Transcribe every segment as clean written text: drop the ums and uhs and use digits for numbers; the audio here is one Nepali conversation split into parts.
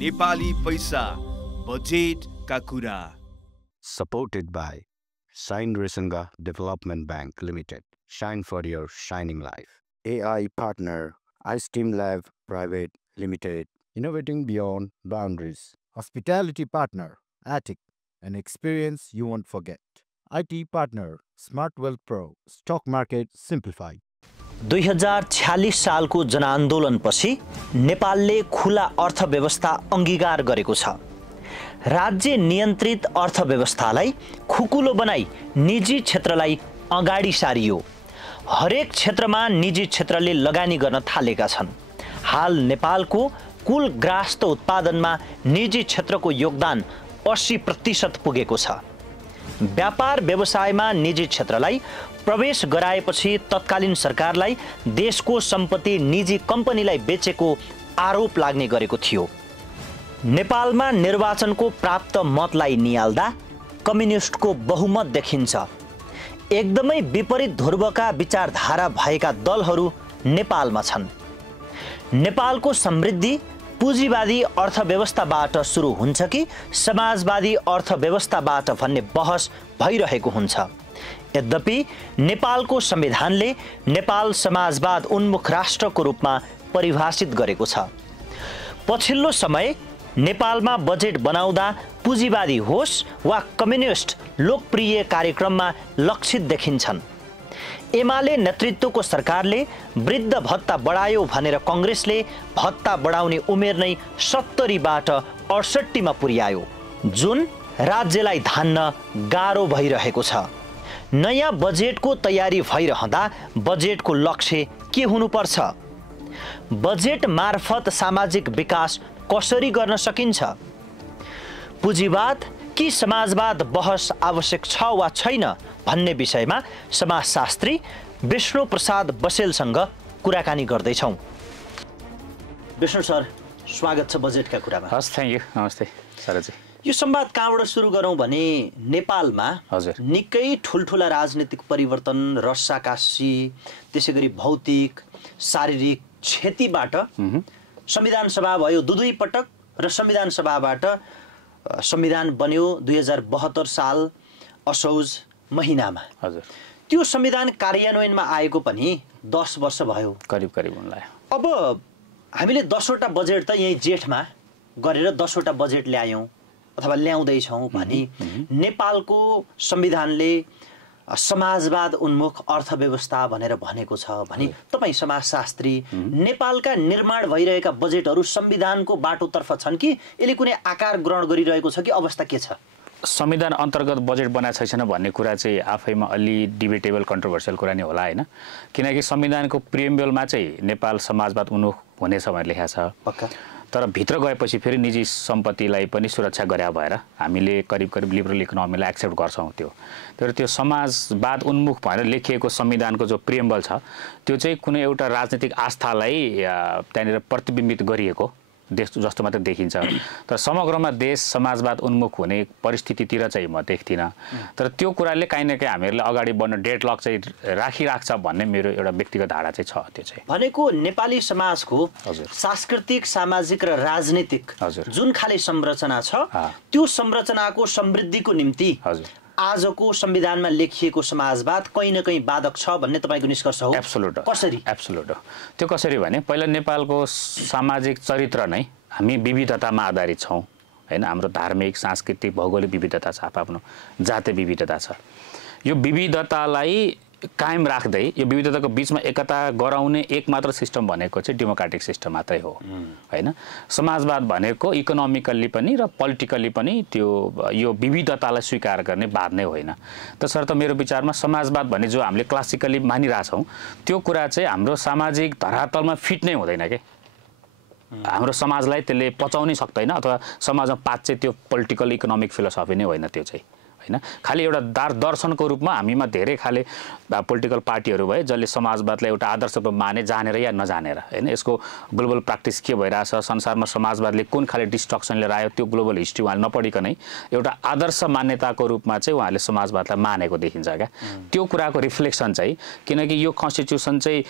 नेपाली पैसा बजेट का कुरा। Supported by Shine Resenga Development Bank Limited. Shine for your shining life. AI partner iSteam Lab Private Limited. Innovating beyond boundaries. Hospitality partner Attic. An experience you won't forget. IT partner Smart Wealth Pro. Stock market simplified. 2046 सालको जनआन्दोलनपछि नेपालले खुला अर्थव्यवस्था अंगीकार गरेको छ। राज्य नियन्त्रित अर्थव्यवस्थालाई खुकुलो बनाई निजी क्षेत्रलाई अगाडि सारियो। हरेक क्षेत्रमा निजी क्षेत्रले लगानी गर्न थालेका छन्। हाल नेपालको कुल ग्राहस्थ उत्पादनमा निजी क्षेत्रको योगदान 80% पुगेको छ। व्यापार व्यवसायमा निजी क्षेत्रलाई प्रवेश गराएपछि तत्कालीन सरकारलाई देशको सम्पत्ति निजी कम्पनीलाई बेचेको आरोप लाग्ने गरेको थियो। नेपालमा निर्वाचनको प्राप्त मतलाई नियाल्दा कम्युनिस्टको बहुमत देखिन्छ। एकदमै विपरीत ध्रुवका विचारधारा भएका दलहरू नेपालमा छन्। नेपालको समृद्धि पुँजीवादी अर्थव्यवस्थाबाट सुरु हुन्छ कि समाजवादी अर्थव्यवस्थाबाट भन्ने बहस भइरहेको हुन्छ। यद्यपि नेपालको संविधानले नेपाल समाजवाद उन्मुख राष्ट्रको रूपमा परिभाषित गरेको छ। पछिल्लो समय नेपालमा बजेट बनाउँदा पुँजीवादी होस् वा कम्युनिस्ट लोकप्रिय कार्यक्रममा लक्षित देखिन्छन्। एमाले नेतृत्वको सरकारले वृद्ध भत्ता बढायो भनेर कांग्रेसले भत्ता बढाउने उमेर नै 70 बाट 68 मा पुर्यायो, जुन राज्यलाई धान्न गाह्रो भइरहेको छ। नयाँ बजेटको तयारी भइरहँदा बजेटको लक्ष्य के हुनुपर्छ? बजेट मार्फत सामाजिक विकास कसरी गर्न सकिन्छ? पुँजीवाद कि समाजवाद बहस आवश्यक छ वा छैन भन्ने विषयमा समाजशास्त्री विष्णु प्रसाद बसेलसँग कुराकानी गर्दैछौँ। विष्णु सर, स्वागत छ बजेटका कुरामा। हस्, थ्याङ्क यू। नमस्ते सरजी। यो संवाद कहाँबाट सुरु गरौँ भने नेपालमा हजुर निकै ठुलठुला राजनीतिक परिवर्तन, रस्साकासी, त्यसैगरी भौतिक शारीरिक क्षतिबाट संविधान सभा भयो दुई पटक र संविधान सभाबाट संविधान बन्यो 2072 साल असौज महिनामा। हजुर त्यो संविधान कार्यान्वयनमा आएको पनि 10 वर्ष भयो करिब उनलाई। अब हामीले 10 वटा बजेट त यही जेठमा गरेर 10 वटा बजेट ल्यायौं अथवा ल्याउँदैछौँ भनी नेपालको संविधानले समाजवाद उन्मुख अर्थव्यवस्था भनेर भनेको छ भनी तपाई समाजशास्त्री नेपालका निर्माण भइरहेका बजेटहरू संविधानको बाटोतर्फ छन् कि यसले कुनै आकार ग्रहण गरिरहेको छ कि अवस्था के छ? संविधान अन्तर्गत बजेट बनाएको छैन भन्ने कुरा चाहिँ आफैमा अलि डिबेटेबल कन्ट्रोभर्सियल कुरा नै होला हैन, किनकि संविधानको प्रिएम्बलमा चाहिँ नेपाल समाजवाद उन्मुख हुनेछ भनेर लेखा छ। पक्का। तर भित्र गएपछि फेरि निजी सम्पत्तिलाई पनि सुरक्षा गरे भएर हामीले करिब लिबरल इकोनोमीलाई एक्सेप्ट गर्छौं। त्यो समाजवाद उन्मुख भनेर लेखिएको संविधानको जो प्रिएम्बल छ त्यो चाहिँ कुनै एउटा राजनीतिक आस्थालाई त्यहाँनिर प्रतिबिम्बित गरिएको देश जस्तो मात्र देखिन्छ। तर समग्रमा देश समाजवाद उन्मुख हुने परिस्थितितिर चाहिँ म देख्दिनँ। तर त्यो कुराले काहीँ न काहीँ हामीहरूले अगाडि बढ्न डेडलक चाहिँ राखिराख्छ भन्ने मेरो एउटा व्यक्तिगत धारणा चाहिँ छ। त्यो चाहिँ भनेको नेपाली समाजको सांस्कृतिक, सामाजिक र राजनीतिक जुन खाले संरचना छ त्यो संरचनाको समृद्धिको निम्ति आजको संविधानमा लेखिएको समाजवाद कहीं न कहीं बाधक छ भन्ने तपाईको निष्कर्ष हो? एब्सोल्युट। कसरी? एब्सोल्युट। त्यो कसरी भने पहिला नेपालको सामाजिक चरित्र नै हामी विविधतामा आधारित छौं हैन। हाम्रो धार्मिक, सांस्कृतिक, भौगोलिक विविधता छ, आफ्नो जातीय विविधता छ। यो विविधतालाई कायम राख्दै यो विविधताको बीचमा एकता गराउने एकमात्र सिस्टम भनेको चाहिँ डेमोक्रेटिक सिस्टम मात्रै हो हैन। समाजवाद भनेको इकोनोमिकल्ली पनि र पोलिटिकल्ली पनि त्यो यो विविधतालाई स्वीकार गर्ने वाद नै होइन। तसर्थ मेरो विचारमा समाजवाद भन्ने जो हामीले क्लासिकली मानिरहेछौँ त्यो कुरा चाहिँ हाम्रो सामाजिक धरातलमा फिट नै हुँदैन के। हाम्रो समाजलाई त्यसले पचाउनै सक्दैन अथवा समाजमा पाच्चे त्यो पोलिटिकल इकोनोमिक फिलोसफी नै होइन त्यो चाहिँ हैन खाली एउटा दर्शनको रूपमा हामीमा धेरै खाले पोलिटिकल पार्टीहरू भए जसले समाजवादलाई एउटा आदर्श रूपमा माने जानेर या नजानेर हैन यसको ग्लोबल प्र्याक्टिस के भइरहेछ संसारमा समाजवादले कुन खाले डिस्ट्रक्सन लिएर आयो त्यो ग्लोबल हिस्ट्री उहाँले नपढिकनै एउटा आदर्श मान्यताको रूपमा चाहिँ उहाँले समाजवादलाई मानेको देखिन्छ क्या त्यो कुराको रिफ्लेक्सन चाहिँ किनकि यो कन्स्टिट्युसन चाहिँ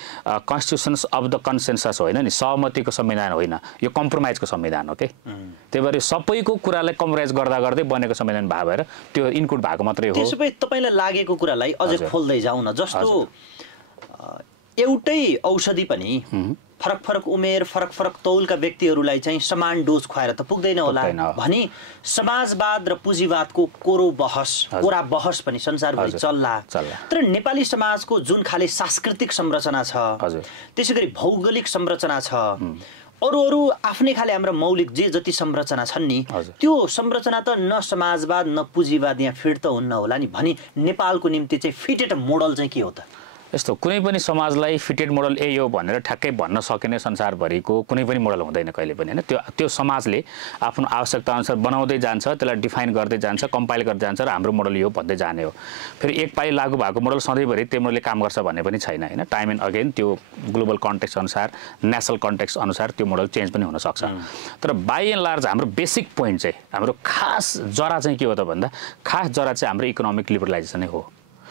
कन्स्टिट्युसन्स अफ द कन्सेन्सस होइन नि सहमतिको संविधान होइन यो कम्प्रोमाइजको संविधान हो के त्यही भएर सबैको कुरालाई कम्प्रोमाइज गर्दा गर्दै बनेको संविधान भएर त्यो इन्क्लुड भएको मात्रै हो त्यसो भए तपाईलाई लागेको कुरालाई अझै खोल्दै जाउँ न जस्तो एउटै औषधि पनि फरक फरक उमेर फरक फरक तौलका व्यक्तिहरूलाई चाहिँ समान डोज खुवाएर त पुग्दैन होला भनी समाजवाद र पुँजीवादको कोरा बहस पनि संसारभरि चल्ला तर नेपाली समाजको जुन खाले सांस्कृतिक संरचना छ त्यसैगरी भौगोलिक संरचना छ अरू आफ्नै खाले हाम्रो मौलिक जे जति संरचना छन् नि त्यो संरचना त न समाजवाद न पुँजीवाद यहाँ फिट त हुन्न होला नि भनी नेपालको निम्ति चाहिँ फिटेड मोडल चाहिँ के हो त यस्तो कुनै पनि समाजलाई फिटेड मोडल यो भनेर ठ्याक्कै भन्न सकिने संसारभरिको कुनै पनि मोडल हुँदैन कहिले पनि हैन त्यो समाजले आफ्नो आवश्यकता अनुसार बनाउँदै जान्छ त्यसलाई डिफाइन गर्दै जान्छ कम्पाइल गर्दै जान्छ र हाम्रो मोडल यो भन्दै जाने हो फेरि एक पाइ लागू भएको मोडल सधैँभरि त्यो मोडलले काम गर्छ भन्ने पनि छैन हैन टाइम एन्ड अगेन त्यो ग्लोबल कन्टेक्स्ट अनुसार नेसनल कन्टेक्स्ट अनुसार त्यो मोडल चेन्ज पनि हुन सक्छ तर बाइ एन्ड लार्ज हाम्रो बेसिक पोइन्ट चाहिँ हाम्रो खास जरा चाहिँ के हो त भन्दा खास जरा चाहिँ हाम्रो इकोनोमिक लिबरलाइजेसन नै हो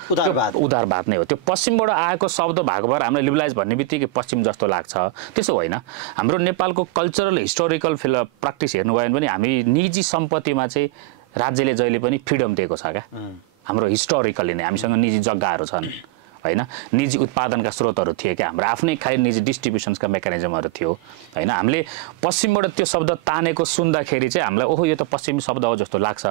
उदारवाद नै हो त्यो पश्चिमबाट आएको शब्द भएको भएर हामीलाई लिबरलाइज भन्ने बित्तिकै पश्चिम जस्तो लाग्छ त्यसो होइन हाम्रो नेपालको कल्चरल हिस्टोरिकल प्र्याक्टिस हेर्नुभयो भने पनि हामी निजी सम्पत्तिमा चाहिँ राज्यले जहिले पनि फ्रिडम दिएको छ क्या हाम्रो हिस्टोरिकली नै हामीसँग निजी जग्गाहरू छन् हैन निजी उत्पादनका स्रोतहरू थिए क्या हाम्रो आफ्नै खाली निजी डिस्ट्रिब्युसन्सका मेकानिजमहरू थियो हैन हामीले पश्चिमबाट त्यो शब्द तानेको सुन्दाखेरि चाहिँ हामीलाई ओहो यो त पश्चिमी शब्द हो जस्तो लाग्छ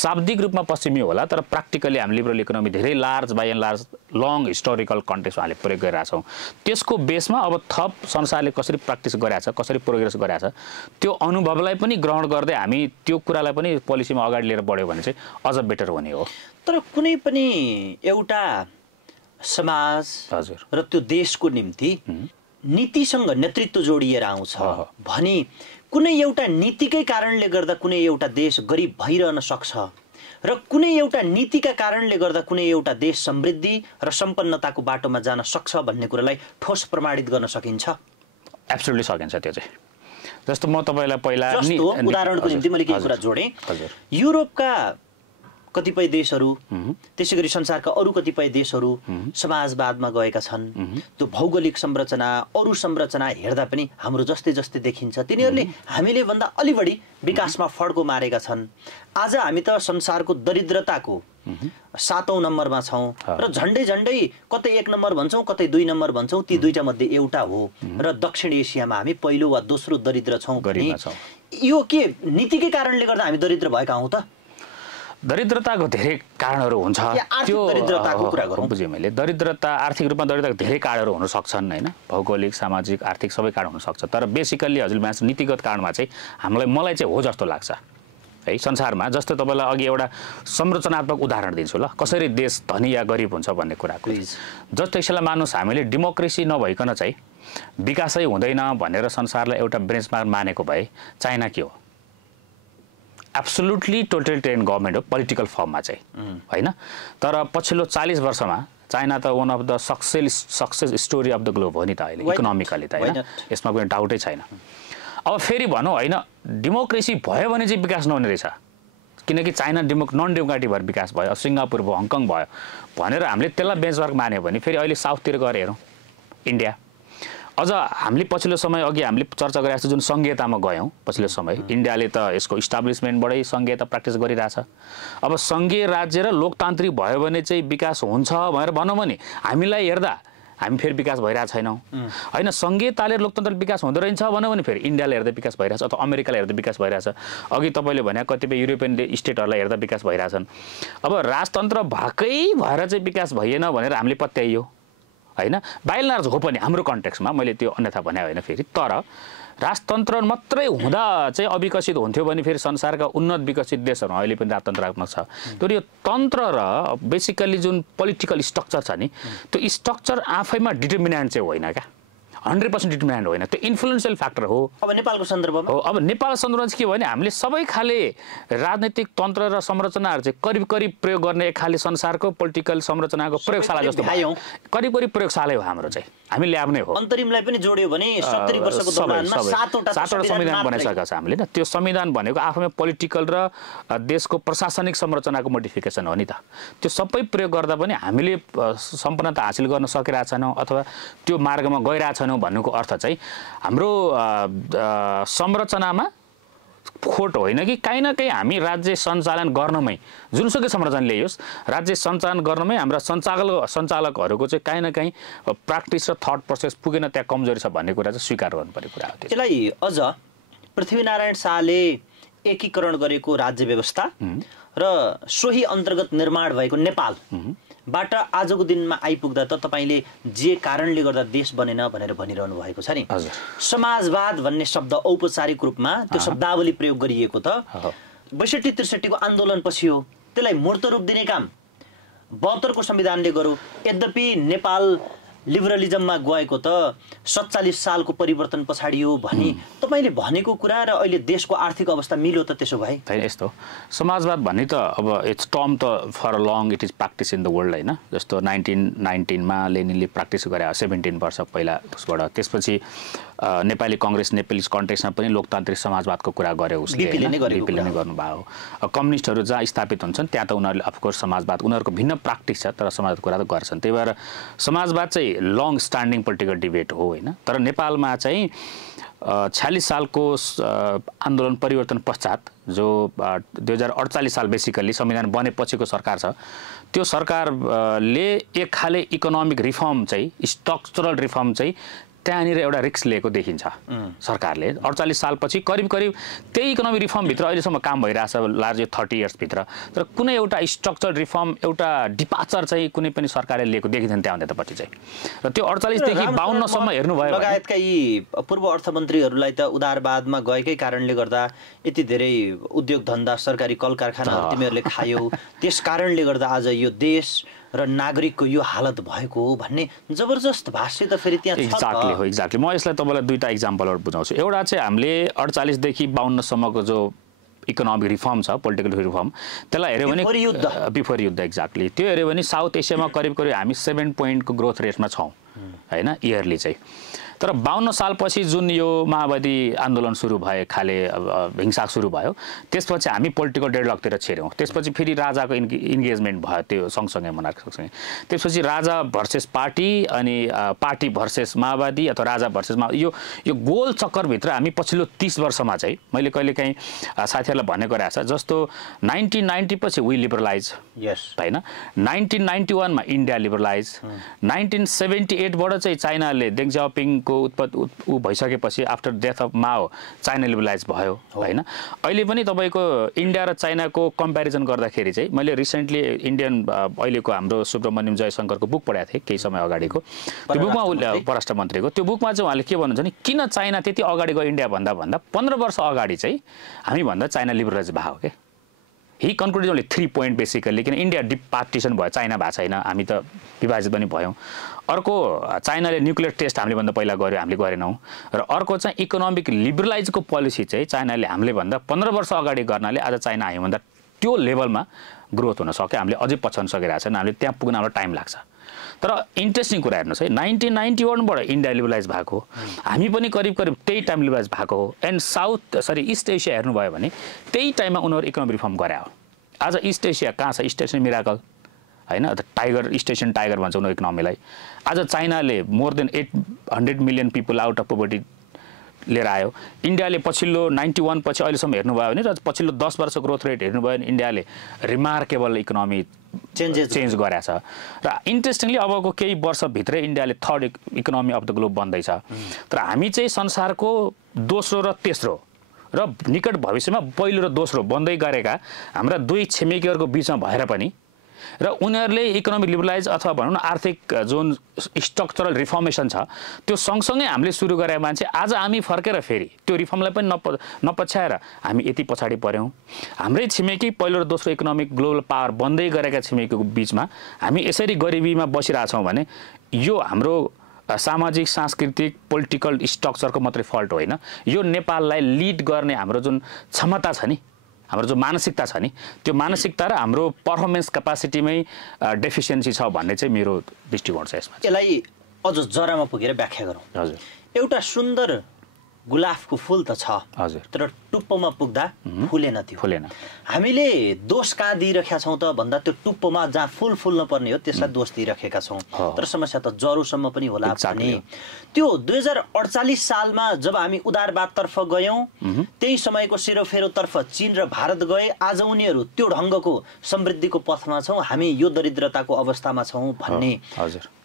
शाब्दिक रूपमा पश्चिमी होला तर प्र्याक्टिकली हामी लिबरल इकोनोमी धेरै large by and large long historical context हामीले प्रयोग गरिरहेछौँ त्यसको बेसमा अब थप संसारले कसरी प्र्याक्टिस गरिरहेछ कसरी प्रोग्रेस गरिरहेछ त्यो अनुभवलाई पनि ग्रहण गर्दै हामी त्यो कुरालाई पनि पोलिसीमा अगाडि लिएर बढ्यो भने चाहिँ अझ बेटर हुने हो तर कुनै पनि एउटा समाज र त्यो देशको निम्ति नीतिसँग नेतृत्व जोडिएर आउँछ भनी कुनै एउटा नीतिकै कारणले गर्दा कुनै एउटा देश गरिब भइरहन सक्छ र कुनै एउटा नीतिका कारणले गर्दा कुनै एउटा देश समृद्धि र सम्पन्नताको बाटोमा जान सक्छ भन्ने कुरालाई ठोस प्रमाणित गर्न सकिन्छ एब्सोल्युटली सकिन्छ त्यो चाहिँ जस्तो म तपाईलाई पहिला उदाहरणको निम्ति मैले केही कुरा जोडेँ युरोपका कतिपय देशहरू त्यसैगरी संसारका अरू कतिपय देशहरू समाजवादमा गएका छन् त्यो भौगोलिक संरचना अरू संरचना हेर्दा पनि हाम्रो जस्तै जस्तै देखिन्छ तिनीहरूले हामीले भन्दा अलि बढी विकासमा फड्को मारेका छन् आज हामी त संसारको दरिद्रताको 7औं नम्बरमा छौं र झण्डै झण्डै कतै 1 नम्बर भन्छौं कतै 2 नम्बर भन्छौं ती दुईटा मध्ये एउटा हो र दक्षिण एसियामा हामी पहिलो वा दोस्रो दरिद्र छौं भने यो के नीतिकै कारणले गर्दा हामी दरिद्र भएका हौं त दरिद्रताको धेरै कारणहरू हुन्छ त्यो दरिद्रताको कुरा गरौँ बुझेँ मैले दरिद्रता आर्थिक रूपमा दरिद्रताको धेरै कारणहरू हुन सक्छन् हैन भौगोलिक सामाजिक आर्थिक सबै कारण हुन सक्छ तर बेसिकली हजुर मान्छे नीतिगत कारणमा चाहिँ मलाई चाहिँ हो जस्तो लाग्छ है संसारमा जस्तो तपाईलाई अघि एउटा संरचनात्मक उदाहरण दिन्छु ल कसरी देश धनी या गरिब हुन्छ भन्ने कुराको जस्तो यसलाई मान्नुस् हामीले डेमोक्रेसी नभइकन चाहिँ विकासै हुँदैन भनेर संसारलाई एउटा बेन्चमार्क मानेको भए चाइना के हो एब्सोल्युटली टोटलिटेरियन गभर्नमेन्ट हो पोलिटिकल फर्ममा चाहिँ हैन तर पछिल्लो 40 वर्षमा चाइना त one of the success story of the globe हो नि त अहिले इकोनोमिकली त हैन यसमा कुनै डाउटै छैन अब फेरि भनौँ हैन डेमोक्रेसी भयो भने चाहिँ विकास नहुने रहेछ किनकि चाइना नन डेमोक्रेटिक भएर विकास भयो सिङ्गापुर भयो हङकङ भयो भनेर हामीले त्यसलाई बेन्चमार्क मान्यो भने फेरि अहिले साउथतिर गएर हेरौँ इन्डिया अझ हामीले पछिल्लो समय अघि हामीले चर्चा गरिरहेको छ जुन संघीयतामा गयौँ पछिल्लो समय इन्डियाले त यसको इस्टाब्लिसमेन्टबाटै संघीयता प्र्याक्टिस गरिरहेछ अब संघीय राज्य र लोकतान्त्रिक भयो भने चाहिँ विकास हुन्छ भनेर भनौँ भने हामीलाई हेर्दा हामी फेरि विकास भइरहेको छैनौँ हैन संघीयताले लोकतन्त्र विकास हुँदो रहेछ भनौँ भने फेरि इन्डियाले हेर्दा विकास भइरहेछ अथवा अमेरिकाले हेर्दा विकास भइरहेछ अघि तपाईँले भने कतिपय युरोपियन स्टेटहरूलाई हेर्दा विकास भइरहेछन् अब राजतन्त्र भएकै भएर चाहिँ विकास भइएन भनेर हामीले पत्याइयो हैन बाइ एन्ड लार्ज हो पनि हाम्रो कन्टेक्स्टमा मैले त्यो अन्यथा भने होइन फेरि तर राजतन्त्र मात्रै हुँदा चाहिँ अविकसित हुन्थ्यो भने फेरि संसारका उन्नत विकसित देशहरूमा अहिले पनि राजतन्त्रात्मक छ तर यो तन्त्र र बेसिकली जुन पोलिटिकल स्ट्रक्चर छ नि त्यो स्ट्रक्चर आफैमा डिटर्मिनेन्ट चाहिँ होइन क्या 100% डिटर्मिनेन्ट होइन, त्यो इन्फ्लुएन्सियल फ्याक्टर हो। अब नेपालको सन्दर्भमा हो, अब नेपालको सन्दर्भमा चाहिँ के भयो भने हामीले सबै खाले राजनीतिक तन्त्र र संरचनाहरू चाहिँ करिब करिब प्रयोग गर्ने एक खाले संसारको पोलिटिकल संरचनाको प्रयोगशाला जस्तो करिब करिब प्रयोगशाला हो हाम्रो चाहिँ, हामी ल्याउने हो। अन्तरिमलाई पनि जोड्यो भने 70 वर्षको दौरानमा 7वटा संविधान बनाइसकेका छ हामीले। त्यो संविधान भनेको आफैमा पोलिटिकल र देशको प्रशासनिक संरचनाको मोडिफिकेसन हो नि त। त्यो सबै प्रयोग गर्दा पनि हामीले सम्पन्नता हासिल गर्न सकिरहेछौँ अथवा त्यो मार्गमा गइरहेछौँ भन्नुको अर्थ चाहिँ हाम्रो संरचनामा खोट होइन कि काहीँ न काहीँ हामी राज्य सञ्चालन गर्नमै जुनसुकै संरचना ल्याइयोस् राज्य सञ्चालन गर्नमै हाम्रा सञ्चालकहरूको चाहिँ काहीँ न काहीँ प्र्याक्टिस र थट प्रोसेस पुगेन, त्यहाँ कमजोरी छ भन्ने कुरा चाहिँ स्वीकार गर्नुपर्ने कुरा हो। त्यसलाई अझ पृथ्वीनारायण शाहले एकीकरण गरेको राज्य व्यवस्था र सोही अन्तर्गत निर्माण भएको नेपालबाट आजको दिनमा आइपुग्दा त तपाईँले जे कारणले गर्दा देश बनेन भनेर भनिरहनु भएको छ नि, समाजवाद भन्ने शब्द औपचारिक रूपमा त्यो शब्दावली प्रयोग गरिएको त 62-63 को आन्दोलनपछि हो। त्यसलाई मूर्त रूप दिने काम 72 को संविधानले गर्यो। यद्यपि नेपाल लिबरलिजममा गएको त 47 सालको परिवर्तन पछाडि हो भने तपाईले भनेको कुरा र अहिले देशको आर्थिक अवस्था मिल्यो त? त्यसो भए हैन, यस्तो समाजवाद भन्ने त अब इट्स टर्म त for a long it is practice in the world हैन। जस्तो 1919 मा लेनिनले प्र्याक्टिस गरे 17 वर्ष पहिला उसबाट, त्यसपछि नेपाली कांग्रेस नेपाली कन्टेक्समा पनि लोकतान्त्रिक समाजवादको कुरा गर्यो उसले, बीपीले नै गर्नुभयो। कम्युनिस्टहरू जहाँ स्थापित हुन्छन् त्यहाँ त उनीहरूले अफकोर्स समाजवाद उनीहरूको भिन्न प्र्याक्टिस छ तर समाजवाद कुरा त गर्छन्। त्यही भएर समाजवाद चाहिँ लङ स्ट्यान्डिङ पोलिटिकल डिबेट हो होइन। तर नेपालमा चाहिँ 46 सालको आन्दोलन परिवर्तन पश्चात जो 2048 साल बेसिकल्ली संविधान बनेपछिको सरकार छ, त्यो सरकारले एक खाले इकोनोमिक रिफर्म चाहिँ स्ट्रक्चरल रिफर्म चाहिँ त्यहाँनिर एउटा रिस्क लिएको देखिन्छ सरकारले। 48 सालपछि करिब करिब त्यही इकोनोमिक रिफर्मभित्र अहिलेसम्म काम भइरहेछ लार्ज 30 इयर्सभित्र, तर कुनै एउटा स्ट्रक्चरल रिफर्म एउटा डिपार्चर चाहिँ कुनै पनि सरकारले लिएको देखिँदैन त्यहाँ त्यतापट्टि चाहिँ। र त्यो 48 देखि 52 सम्म हेर्नुभयो लगायतका यी पूर्व अर्थमन्त्रीहरूलाई त उदारवादमा गएकै कारणले गर्दा यति धेरै उद्योग धन्दा सरकारी कल कारखानाहरू तिमीहरूले खायौ, त्यस कारणले गर्दा आज यो देश र नागरिकको यो हालत भएको हो भन्ने जबरजस्त भाष्य त फेरि त्यहाँ छ। एक्ज्याक्टली म यसलाई तपाईँलाई दुईटा इक्जाम्पलहरू बुझाउँछु। एउटा चाहिँ हामीले 48 देखि 52 सम्मको जो इकोनोमिक रिफर्म छ पोलिटिकल रिफर्म त्यसलाई हेऱ्यो भने बिफोर युद्ध एक्ज्याक्टली त्यो हेऱ्यो भने साउथ एसियामा करिब करिब हामी 7 पोइन्टको ग्रोथ रेटमा छौँ होइन इयरली चाहिँ। तर 52 सालपछि जुन यो माओवादी आन्दोलन सुरु भए खाले हिंसा सुरु भयो त्यसपछि हामी पोलिटिकल डेडलकतिर छिर्यौँ। त्यसपछि फेरि राजाको इन्गेजमेन्ट भयो त्यो सँगसँगै मोनार्क सँगसँगै। त्यसपछि राजा भर्सेस पार्टी अनि पार्टी भर्सेस माओवादी अथवा राजा भर्सेस यो गोल चक्करभित्र हामी पछिल्लो 30 वर्षमा चाहिँ मैले कहिलेकाहीँ साथीहरूलाई भनेको रहेछ जस्तो 1990 पछि वी लिबरलाइज होइन, 1991 मा इन्डिया लिबरलाइज, 1978बाट चाहिँ चाइनाले देङ जियाओपिङ को उत्पत्ति भइसकेपछि after death of Mao China liberalise भयो होइन। अहिले पनि तपाईँको इन्डिया र चाइनाको कम्पेरिजन गर्दाखेरि चाहिँ मैले रिसेन्टली इन्डियन अहिलेको हाम्रो सुब्रमण्यम जयशङ्करको बुक पढाएको थिएँ केही समय अगाडिको, त्यो बुकमा परराष्ट्र मन्त्रीको त्यो बुकमा चाहिँ उहाँले के भन्नुहुन्छ भने किन चाइना त्यति अगाडि गयो इन्डिया भन्दा 15 वर्ष अगाडि चाहिँ हामीभन्दा चाइना लिबरलाइज भयो के। He concluded only 3 point basically, किन इन्डिया डिप पार्टिसन भयो, चाइना भएको छैन, हामी त विभाजित पनि भयौँ। अर्को चाइनाले न्युक्लियर टेस्ट हामीले भन्दा पहिला गर्यो, हामीले गरेनौँ। र अर्को चाहिँ इकोनोमिक लिबरलाइजको पोलिसी चाहिँ चाइनाले हामीले भन्दा 15 वर्ष अगाडि गर्नाले आज चाइना हामीभन्दा त्यो लेभलमा ग्रोथ हुन सक्यो, हामीले अझै पछाउन सकिरहेछन्, हामीले त्यहाँ पुग्न हामीलाई टाइम लाग्छ। तर इन्ट्रेस्टिङ कुरा हेर्नुहोस् है 1991बाट इन्डिया लिबरलाइज भएको, हामी पनि करिब करिब त्यही टाइम लिबरलाइज भएको हो। एन्ड इस्ट एसिया हेर्नुभयो भने त्यही टाइममा उनीहरू इकोनोमिक रिफर्म गरे हो। आज इस्ट एसिया कहाँ छ? इस्ट एसिया मिराकल होइन, टाइगर स्टेसन टाइगर भन्छ उनीहरू इकोनोमीलाई। आज चाइनाले more than 800 million people out of poverty लिएर आयो। इन्डियाले पछिल्लो 91 पछि अहिलेसम्म हेर्नुभयो भने र पछिल्लो 10 वर्ष ग्रोथ रेट हेर्नुभयो भने इन्डियाले रिमार्केबल इकोनोमी चेन्ज गरेको छ। र इन्ट्रेस्टिङली अबको केही वर्षभित्रै इन्डियाले third economy of the globe बन्दैछ। तर हामी चाहिँ संसारको दोस्रो र तेस्रो र निकट भविष्यमा पहिलो र दोस्रो बन्दै गरेका हाम्रा दुई छिमेकीहरूको बिचमा भएर पनि र उनीहरूले इकोनोमिक लिबरलाइज अथवा भनौँ न आर्थिक जुन स्ट्रक्चरल रिफर्मेसन छ त्यो सँगसँगै हामीले सुरु गरेका मान्छे आज हामी फर्केर फेरि त्यो रिफर्मलाई पनि नपछ्याएर हामी यति पछाडि पऱ्यौँ। हाम्रै छिमेकी पहिलो र दोस्रो इकोनोमिक ग्लोबल पावर बन्दै गरेका छिमेकीको बिचमा हामी यसरी गरिबीमा बसिरहेछौँ भने यो हाम्रो सामाजिक सांस्कृतिक पोलिटिकल स्ट्रक्चरको मात्रै फल्ट होइन, यो नेपाललाई लिड गर्ने हाम्रो जुन क्षमता छ नि, हाम्रो जो मानसिकता छ नि, त्यो मानसिकता र हाम्रो पर्फर्मेन्स क्यापासिटीमै डेफिसियन्सी छ भन्ने चाहिँ मेरो दृष्टिकोण छ यसमा। यसलाई अझ जरामा पुगेर व्याख्या गरौँ। हजुर, एउटा सुन्दर गुलाफको फुल त छ, हजुर, तर टुप्पोमा पुग्दा फुलेन त्यो। फुलेन। हामीले दोष कहाँ दिइराखेका छौँ त भन्दा त्यो टुप्पोमा जहाँ फुल फुल्न पर्ने हो त्यसलाई दोष दिइराखेका छौँ। तर समस्या त जरोसम्म पनि होला भने त्यो 2048 सालमा जब हामी उदारवादतर्फ गयौँ, त्यही समयको सेरोफेरोतर्फ चीन र भारत गए। आज उनीहरू त्यो ढङ्गको समृद्धिको पथमा छौँ, हामी यो दरिद्रताको अवस्थामा छौँ भन्ने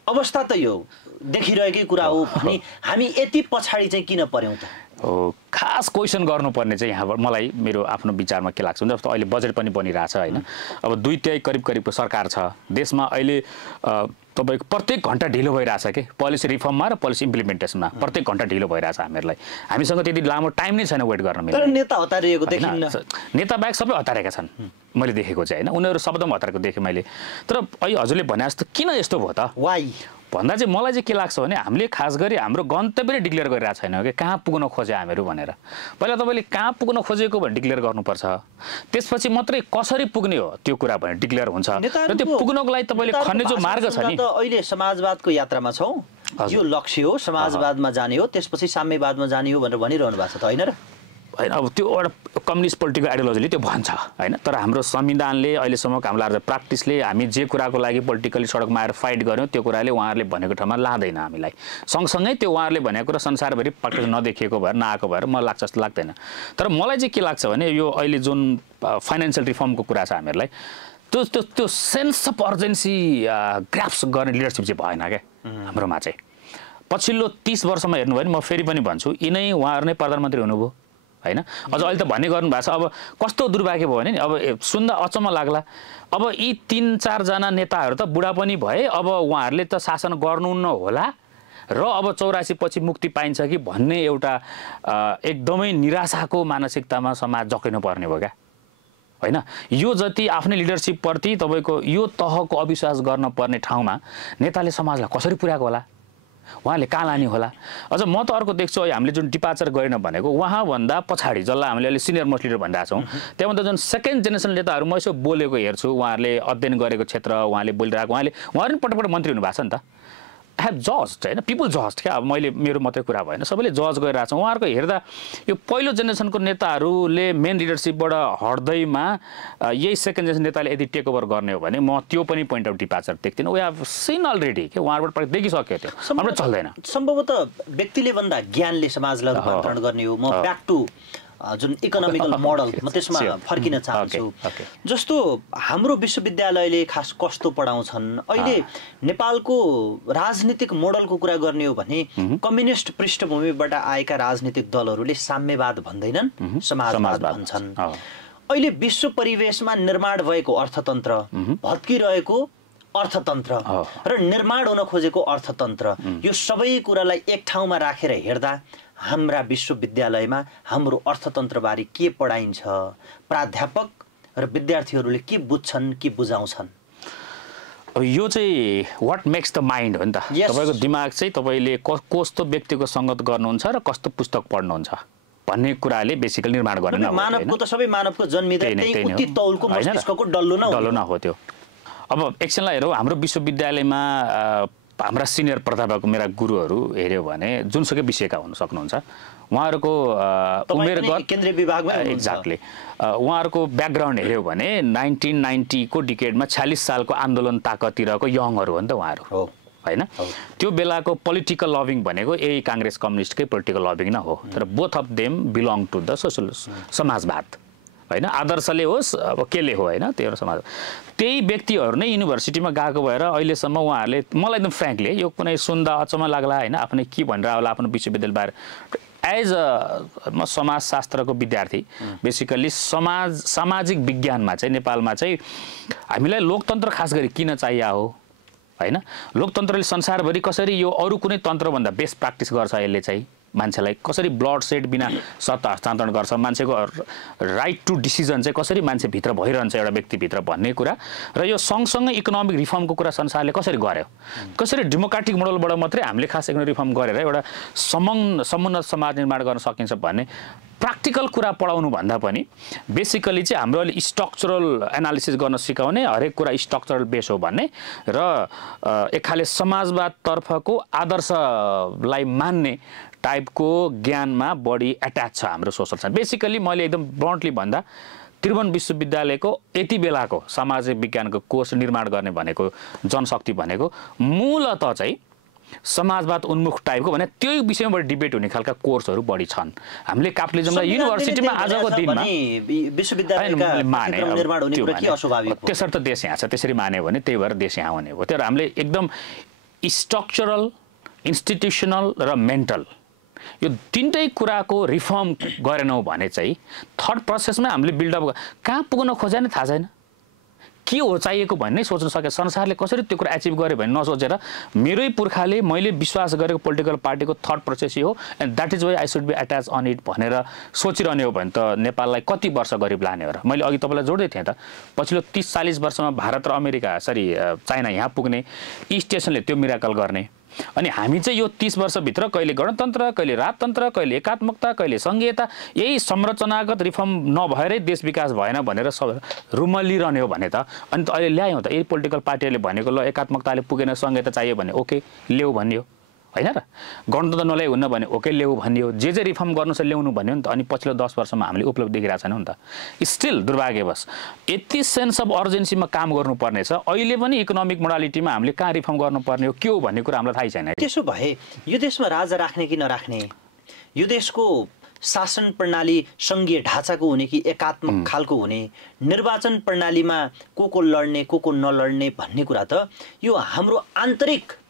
अवस्था त यो देखिरहेकै कुरा हो भने हामी यति पछाडि चाहिँ किन पर्यौँ त? खास क्वेसन गर्नुपर्ने चाहिँ यहाँबाट मलाई मेरो आफ्नो विचारमा के लाग्छ भने जस्तो अहिले बजेट पनि बनिरहेछ होइन, अब 2/3 करिबको सरकार छ देशमा अहिले। तपाईँको प्रत्येक घन्टा ढिलो भइरहेछ कि पोलिसी रिफर्ममा र पोलिसी इम्प्लिमेन्टेसनमा प्रत्येक घन्टा ढिलो भइरहेछ हामीहरूलाई। हामीसँग त्यति लामो टाइम नै छैन वेट गर्न। तर नेता हतारिएको देखिन्न, नेता बाहेक सबै हतारेका छन् मैले देखेको चाहिँ होइन, उनीहरू शब्दमा हतारेको देखेँ मैले। तर अहिले हजुरले भने जस्तो किन यस्तो भयो त वाइ भन्दा चाहिँ मलाई चाहिँ के लाग्छ भने हामीले खास गरी हाम्रो गन्तव्य डिक्लेयर गरिरहेको छैन कि कहाँ पुग्न खोजे हामीहरू भनेर। पहिला तपाईँले कहाँ पुग्न खोजेको भने डिक्लेयर गर्नुपर्छ, त्यसपछि मात्रै कसरी पुग्ने हो त्यो कुरा भने डिक्लेयर हुन्छ। र त्यो पुग्नको लागि तपाईँले खन्ने जो मार्ग छ नि, अहिले समाजवादको यात्रामा छौँ, यो लक्ष्य हो, समाजवादमा जाने हो, त्यसपछि साम्यवादमा जाने हो भनेर भनिरहनु भएको छ त होइन र? होइन, अब त्यो एउटा कम्युनिस्ट पोलिटिकल आइडियोलोजीले त्यो भन्छ होइन, तर हाम्रो संविधानले अहिलेसम्म हाम्रो आज प्र्याक्टिसले हामी जे कुराको लागि पोलिटिकली सडकमा आएर फाइट गऱ्यौँ त्यो कुराले उहाँहरूले भनेको ठाउँमा लाँदैन हामीलाई। सँगसँगै त्यो उहाँहरूले भनेको कुरा संसारभरि प्र्याक्टिस नदेखिएको भएर नआएको भएर मलाई लाग्छ जस्तो लाग्दैन। तर मलाई चाहिँ के लाग्छ भने यो अहिले जुन फाइनेन्सियल रिफर्मको कुरा छ हामीहरूलाई, त्यो सेन्स अफ अर्जेन्सी ग्राफ्स गर्ने लिडरसिप चाहिँ भएन क्या हाम्रोमा चाहिँ। पछिल्लो 30 वर्षमा हेर्नुभयो भने म फेरि पनि भन्छु यिनै उहाँहरू नै प्रधानमन्त्री हुनुभयो होइन। अझ अहिले त भन्ने गर्नुभएको छ। अब कस्तो दुर्भाग्य भयो भने नि, अब सुन्दा अचम्म लाग्ला, अब यी 3-4 जना नेताहरू त बुढा पनि भए, अब उहाँहरूले त शासन गर्नुहुन्न होला र अब 84 पछि मुक्ति पाइन्छ कि भन्ने एउटा एकदमै निराशाको मानसिकतामा समाज जकिनु पर्ने भयो क्या होइन। यो जति आफ्नै लिडरसिपप्रति तपाईँको यो तहको अविश्वास गर्न पर्ने ठाउँमा नेताले समाजलाई कसरी पुर्याएको होला, उहाँले कहाँ लाने होला। अझ म त अर्को देख्छु हामीले जुन डिपार्चर गरेन भनेको उहाँभन्दा पछाडि जसलाई हामीले अहिले सिनियर मोस्ट लिडर भनिरहेको छौँ, त्यहाँभन्दा जुन सेकेन्ड जेनेरेसन नेताहरू म यसो बोलेको हेर्छु, उहाँहरूले अध्ययन गरेको क्षेत्र उहाँले बोलिरहेको, उहाँहरू पनि पटक मन्त्री हुनुभएको छ नि त। आई हेभ जज्ड होइन, पिपल जज्ड क्या। अब मैले मेरो मात्रै कुरा भएन, सबैले जज गरिरहेको छ। उहाँहरूको हेर्दा यो पहिलो जेनेरेसनको नेताहरूले मेन लिडरसिपबाट हट्दैमा यही सेकेन्ड जेनेरेसन नेताले यदि टेक ओभर गर्ने हो भने म त्यो पनि पोइन्ट अफ डिपार्चर देख्दिनँ। वी हेभ सिन अलरेडी कि उहाँहरूबाट देखिसक्यो त्यो हाम्रो चल्दैन। सम्भवतः व्यक्तिले भन्दा ज्ञानले समाजलाई रूपान्तरण गर्ने हो। म ब्याक टु जुन इकोनोमिकल मोडल म त्यसमा फर्किन चाहन्छु। जस्तो हाम्रो विश्वविद्यालयले खास कस्तो पढाउँछन्, अहिले नेपालको राजनीतिक मोडलको कुरा गर्ने हो भने कम्युनिस्ट पृष्ठभूमिबाट आएका राजनीतिक दलहरूले साम्यवाद भन्दैनन्, समाजवाद भन्छन्। अहिले विश्व परिवेशमा निर्माण भएको अर्थतन्त्र, भत्किरहेको अर्थतन्त्र र निर्माण हुन खोजेको अर्थतन्त्र, यो सबै कुरालाई एक ठाउँमा राखेर हेर्दा हाम्रा विश्वविद्यालयमा हाम्रो अर्थतन्त्रबारे के पढाइन्छ, प्राध्यापक र विद्यार्थीहरूले के बुझ्छन् के बुझाउँछन्? अब यो चाहिँ वाट मेक्स द माइन्ड हो नि त। तपाईँको दिमाग चाहिँ तपाईँले कस्तो व्यक्तिको सङ्गत गर्नुहुन्छ र कस्तो पुस्तक पढ्नुहुन्छ भन्ने कुराले बेसिकली निर्माण गर्ने। मानवको त सबै मानवको जन्मिँदै त्यही उति तौलको मस्तिष्कको डल्लो न हो त्यो। अब एकछिनलाई हेरौँ, हाम्रो विश्वविद्यालयमा हाम्रा सिनियर प्राध्यापक मेरा गुरुहरू हेऱ्यो भने जुनसुकै विषयका हुन सक्नुहुन्छ, उहाँहरूको उमेर केन्द्रीय विभागमा एक्ज्याक्टली उहाँहरूको ब्याकग्राउन्ड हेऱ्यो भने 1990 को डिकेडमा 46 सालको आन्दोलन ताकतिरको यङहरू हो नि त उहाँहरू होइन। त्यो बेलाको पोलिटिकल लभिङ भनेको यही काङ्ग्रेस कम्युनिस्टकै पोलिटिकल लभिङ न हो, तर both of them belong to the social समाजवाद होइन। आदर्शले होस् अब केले हो होइन, त्यो समाज। त्यही व्यक्तिहरू नै युनिभर्सिटीमा गएको भएर अहिलेसम्म उहाँहरूले मलाई एकदम फ्रेङ्कली यो कुनै सुन्दा अचम्म लाग्ला होइन, आफ्नै के भनेर होला आफ्नो विश्वविद्यालय बाहिर एज म समाजशास्त्रको विद्यार्थी बेसिकली सामाजिक विज्ञानमा चाहिँ नेपालमा चाहिँ हामीलाई लोकतन्त्र खास गरी किन चाहिए हो होइन। लोकतन्त्रले संसारभरि कसरी यो अरू कुनै तन्त्रभन्दा बेस्ट प्र्याक्टिस गर्छ यसले चाहिँ मान्छेलाई कसरी ब्लड सेड बिना सत्ता हस्तान्तरण गर्छ, मान्छेको राइट टु डिसिजन चाहिँ कसरी मान्छेभित्र भइरहन्छ एउटा व्यक्तिभित्र भन्ने कुरा र यो सँगसँगै इकोनोमिक रिफर्मको कुरा संसारले कसरी गर्यो, कसरी डेमोक्रेटिक मोडलबाट मात्रै हामीले खास इकोनोमिक रिफर्म गरेर एउटा समुन्नत समाज निर्माण गर्न सकिन्छ भन्ने प्र्याक्टिकल कुरा पढाउनु भन्दा पनि बेसिकली चाहिँ हाम्रो अलि स्ट्रक्चरल एनालिसिस गर्न सिकाउने, हरेक कुरा स्ट्रक्चरल बेस हो भन्ने र एक खाले समाजवादतर्फको आदर्शलाई मान्ने टाइपको ज्ञानमा बढी एट्याच छ हाम्रो सोसल साइन्स। बेसिकली मैले एकदम ब्लन्टली भन्दा त्रिभुवन विश्वविद्यालयको यति बेलाको सामाजिक विज्ञानको कोर्स निर्माण गर्ने भनेको जनशक्ति भनेको मूलत चाहिँ समाजवाद उन्मुख टाइपको भने त्यही विषयमा बढी डिबेट हुने खालका कोर्सहरू बढी छन्। हामीले क्यापिटलिजमलाई युनिभर्सिटीमा आजको दिनमा त्यसर्थ देश यहाँ छ, त्यसरी मान्यो भने त्यही भएर देश यहाँ हुने हो। तर हामीले एकदम स्ट्रक्चरल, इन्स्टिट्युसनल र मेन्टल यो तीनटै कुराको रिफर्म गरेनौँ भने चाहिँ थर्ड प्रोसेसमा हामीले बिल्डअप कहाँ पुग्न खोजे नै थाहा छैन, के हो चाहिएको भन्ने सोच्न सके। संसारले कसरी त्यो कुरा एचिभ गर्यो भन्ने नसोचेर मेरै पुर्खाले मैले विश्वास गरेको पोलिटिकल पार्टीको थर्ड प्रोसेस हो and that is why I should be attach on it भनेर सोचिरहने हो भने त नेपाललाई कति वर्ष गरिब लाने हो र। मैले अघि तपाईँलाई जोड्दै थिएँ त, पछिल्लो 30-40 वर्षमा भारत र अमेरिका चाइना यहाँ पुग्ने, इस्ट स्टेसनले त्यो मिराकल गर्ने, अनि हामी चाहिँ यो 30 वर्षभित्र कहिले गणतन्त्र, कहिले राजतन्त्र, कहिले एकात्मकता, कहिले सङ्घीयता, यही संरचनागत रिफर्म नभएरै देश विकास भएन भनेर रुमलिरहने हो भने त अनि त अहिले ल्यायौँ त। यही पोलिटिकल पार्टीहरूले भनेको ल एकात्मकताले पुगेन, सङ्घीयता चाहियो भने ओके ल्याऊ भन्ने हो होइन र, गणतन्त्र नल्याइ हुन्न भने ओके ल्याऊ भन्ने हो, जे रिफर्म गर्नु छ ल्याउनु भन्यो नि त। अनि पछिल्लो 10 वर्षमा हामीले उपलब्धि देखिरहेको छैनौँ नि त। स्टिल दुर्भाग्यवश यति सेन्स अफ अर्जेन्सीमा काम गर्नुपर्ने छ, अहिले पनि इकोनोमिक मोडालिटीमा हामीले कहाँ रिफर्म गर्नुपर्ने हो के हो भन्ने कुरा हामीलाई थाहै छैन। त्यसो भए यो देशमा राजा राख्ने कि नराख्ने, यो देशको शासन प्रणाली सङ्घीय ढाँचाको हुने कि एकात्मक खालको हुने, निर्वाचन प्रणालीमा को लड्ने को नलड्ने भन्ने कुरा त यो हाम्रो आन्तरिक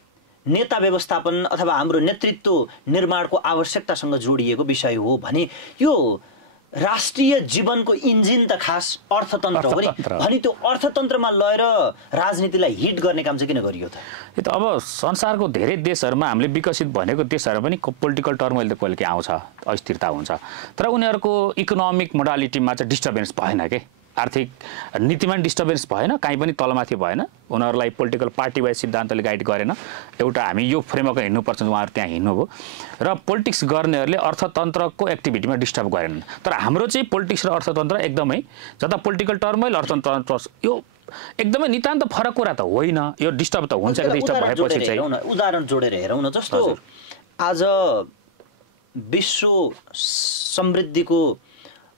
नेता व्यवस्थापन अथवा हाम्रो नेतृत्व निर्माणको आवश्यकतासँग जोडिएको विषय हो भने यो राष्ट्रिय जीवनको इन्जिन त खास अर्थतन्त्र हो नि, भने त्यो अर्थतन्त्रमा लगेर राजनीतिलाई हिट गर्ने काम चाहिँ किन गरियो त? यो त अब संसारको धेरै देशहरूमा हामीले विकसित भनेको देशहरू पनि पोलिटिकल टर्मोइल त कहिले आउँछ, अस्थिरता हुन्छ, तर उनीहरूको इकोनोमिक मोडालिटीमा चाहिँ डिस्टर्बेन्स भएन के, आर्थिक नीतिमा डिस्टर्बेन्स भएन, कहीँ पनि तलमाथि भएन, उनीहरूलाई पोलिटिकल पार्टी वाइज सिद्धान्तले गाइड गरेन। एउटा हामी यो फ्रेमवर्कमा हिँड्नुपर्छ, उहाँहरू त्यहाँ हिँड्नुभयो र पोलिटिक्स गर्नेहरूले अर्थतन्त्रको एक्टिभिटीमा डिस्टर्ब गरेनन्। तर हाम्रो चाहिँ पोलिटिक्स र अर्थतन्त्र एकदमै जता पोलिटिकल टर्मोइल अर्थतन्त्र यो एकदमै नितान्त फरक कुरा त होइन, यो डिस्टर्ब त हुन्छ। डिस्टर्ब भएपछि चाहिँ उदाहरण जोडेर हेरौँ न, जस्तो आज विश्व समृद्धिको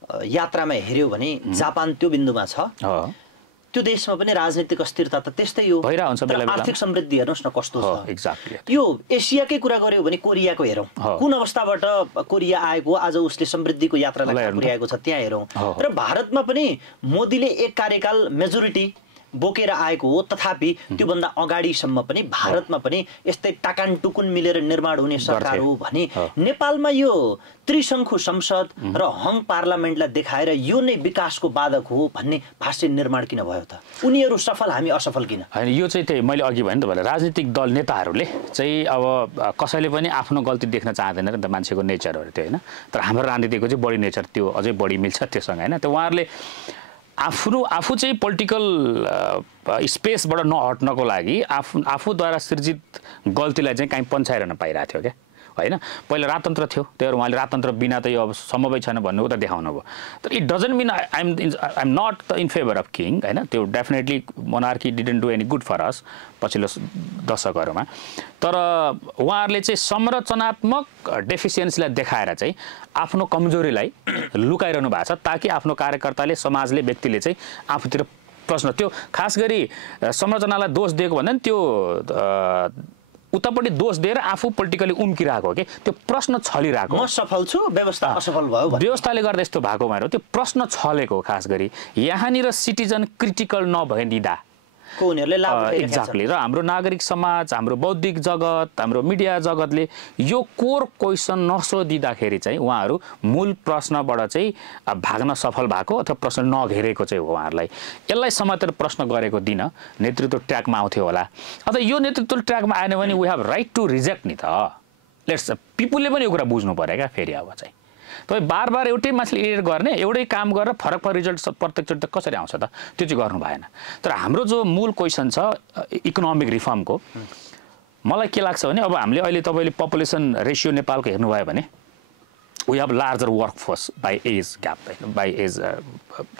यात्रामा हेऱ्यो भने जापान त्यो बिन्दुमा छ, त्यो देशमा पनि राजनीतिक अस्थिरता त त्यस्तै हो, आर्थिक समृद्धि हेर्नुहोस् न कस्तो छ। एक्ज्याक्टली यो एसियाकै कुरा गर्यो भने कोरियाको हेरौँ, कुन अवस्थाबाट कोरिया आएको, आज उसले समृद्धिको यात्रालाई पुर्याएको छ त्यहाँ हेरौँ। र भारतमा पनि मोदीले एक कार्यकाल मेजोरिटी बोकेर आएको हो, तथापि त्योभन्दा अगाडिसम्म पनि भारतमा पनि यस्तै टाकान टुकुन मिलेर निर्माण हुने सरकार हो भने नेपालमा यो त्रिशङ्खु संसद र हङ पार्लियामेन्टलाई देखाएर यो नै विकासको बाधक हो भन्ने भाष्य निर्माण किन भयो त? उनीहरू सफल, हामी असफल किन? होइन, यो चाहिँ त्यही मैले अघि भने तपाईँलाई राजनीतिक दल नेताहरूले चाहिँ अब कसैले पनि आफ्नो गल्ती देख्न चाहँदैन नि त, मान्छेको नेचरहरू त्यो होइन। तर हाम्रो राजनीतिको चाहिँ बढी नेचर त्यो अझै बढी मिल्छ त्योसँग होइन। त उहाँहरूले आफू चाहिँ पोलिटिकल स्पेसबाट नहट्नको लागि आफूद्वारा सृजित गल्तीलाई चाहिँ कहीँ पन्छाइरहन पाइरहेको थियो क्या होइन। पहिला राजतन्त्र थियो, त्यही भएर उहाँले राजतन्त्र बिना त यो अब सम्भवै छैन भन्ने उता देखाउनु भयो। तर it doesn't mean I'm not in favour of king होइन, त्यो definitely monarchy didn't do any good for us पछिल्लो दशकहरूमा। तर उहाँहरूले चाहिँ संरचनात्मक डेफिसियन्सीलाई देखाएर चाहिँ आफ्नो कमजोरीलाई लुकाइरहनु भएको छ, ताकि आफ्नो कार्यकर्ताले, समाजले, व्यक्तिले चाहिँ आफूतिर प्रश्न, त्यो खास गरी संरचनालाई दोष दिएको भन्दा नि त्यो उतापट्टि दोष दिएर आफू पोलिटिकली उम्किरहेको हो कि त्यो प्रश्न छलिरहेको, म सफल छु व्यवस्था असफल भयो, व्यवस्थाले गर्दा यस्तो भएको भएर त्यो प्रश्न छलेको। खास गरी यहाँनिर सिटिजन क्रिटिकल नभइदिँदा एक्ज्याक्टली, र हाम्रो नागरिक समाज, हाम्रो बौद्धिक जगत, हाम्रो मिडिया जगतले यो कोर क्वेसन नसोधिँदाखेरि चाहिँ उहाँहरू मूल प्रश्नबाट चाहिँ भाग्न सफल भएको अथवा प्रश्न नघेरेको चाहिँ हो। उहाँहरूलाई यसलाई समातेर प्रश्न गरेको दिन नेतृत्व ट्र्याकमा आउँथ्यो होला। अथवा यो नेतृत्व ट्र्याकमा आएन भने we have right to reject नि त, लेट्स पिपुलले पनि यो कुरा बुझ्नु पर्यो क्या। फेरि अब चाहिँ तपाईँ बार एउटै मान्छेले इरिटेट गर्ने, एउटै काम गरेर फरक रिजल्ट प्रत्येकचोटि त कसरी आउँछ त? त्यो चाहिँ गर्नु भएन। तर हाम्रो जो मूल क्वेसन छ इकोनोमिक रिफर्मको, मलाई के लाग्छ भने अब हामीले अहिले तपाईँले पपुलेसन रेसियो नेपालको हेर्नुभयो भने we have larger workforce by age gap, by age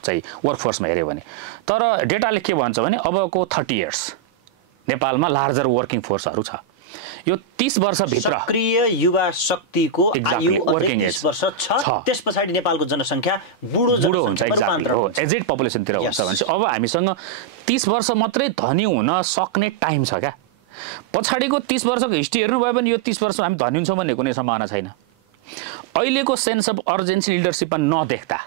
चाहिँ वर्कफोर्समा हेऱ्यो भने। तर डेटाले के भन्छ भने अबको 30 इयर्स नेपालमा लार्जर वर्किङ फोर्सहरू छ। यो 30 वर्षभित्र सक्रिय युवा शक्तिको आयु वर्किङ 30 वर्ष छ। त्यस पछाडि नेपालको जनसङ्ख्या बुढो हुन्छ। एक्ज्याक्टली हो, एजेड पपुलेसनतिर हुन्छ भने चाहिँ अब हामीसँग 30 वर्ष मात्रै धनी हुन सक्ने टाइम छ क्या। पछाडिको 30 वर्षको हिस्ट्री हेर्नुभयो भने यो 30 वर्षमा हामी धनी हुन्छौँ भन्ने कुनै सम्भावना छैन। अहिलेको सेन्स अफ अर्जेन्सी लिडरसिपमा नदेख्दा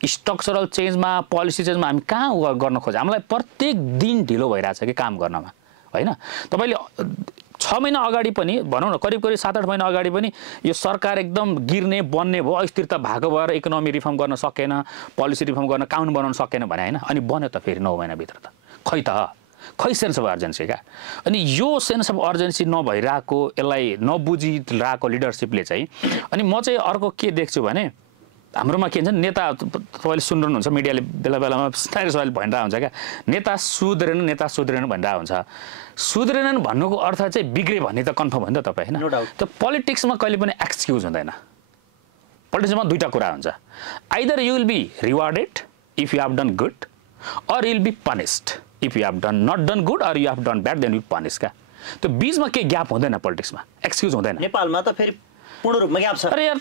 स्ट्रक्चरल चेन्जमा, पोलिसी चेन्जमा हामी कहाँ गर्न खोज्छ? हामीलाई प्रत्येक दिन ढिलो भइरहेछ कि काम गर्नमा, होइन? तपाईँले 6 महिना अगाडि पनि भनौँ न, करिब 7-8 महिना अगाडि पनि यो सरकार एकदम गिर्ने बन्ने भयो, अस्थिरता भएको भएर इकोनोमी रिफर्म गर्न सकेन, पोलिसी रिफर्म गर्न, कानुन बनाउन सकेन भने होइन। अनि बन्यो त फेरि 9 महिनाभित्र त खै सेन्स अफ अर्जेन्सी क्या। अनि यो सेन्स अफ अर्जेन्सी नभइरहेको, यसलाई नबुझिरहेको लिडरसिपले चाहिँ, अनि म चाहिँ अर्को के देख्छु भने हाम्रोमा के हुन्छ नेता, तपाईँले सुन्नुहुन्छ मिडियाले बेला बेलामा सवाल भनिरहेको हुन्छ क्या, नेता सुध्रेन भनिरहेको हुन्छ। सुध्रेनन् भन्नुको अर्थ चाहिँ बिग्रे भन्ने त कन्फर्म हो नि त तपाईँ, होइन? त पोलिटिक्समा कहिले पनि एक्सक्युज हुँदैन। पोलिटिक्समा दुईवटा कुरा हुन्छ, either you will be rewarded if you have done good, or you'll be punished if you have not done good, or you have done bad, then you punish का। तो बीचमा के ग्याप हुँदैन पोलिटिक्समा, एक्सक्युज हुँदैन। नेपालमा त फेरि पूर्ण रूपमा ग्याप छ। अरे यार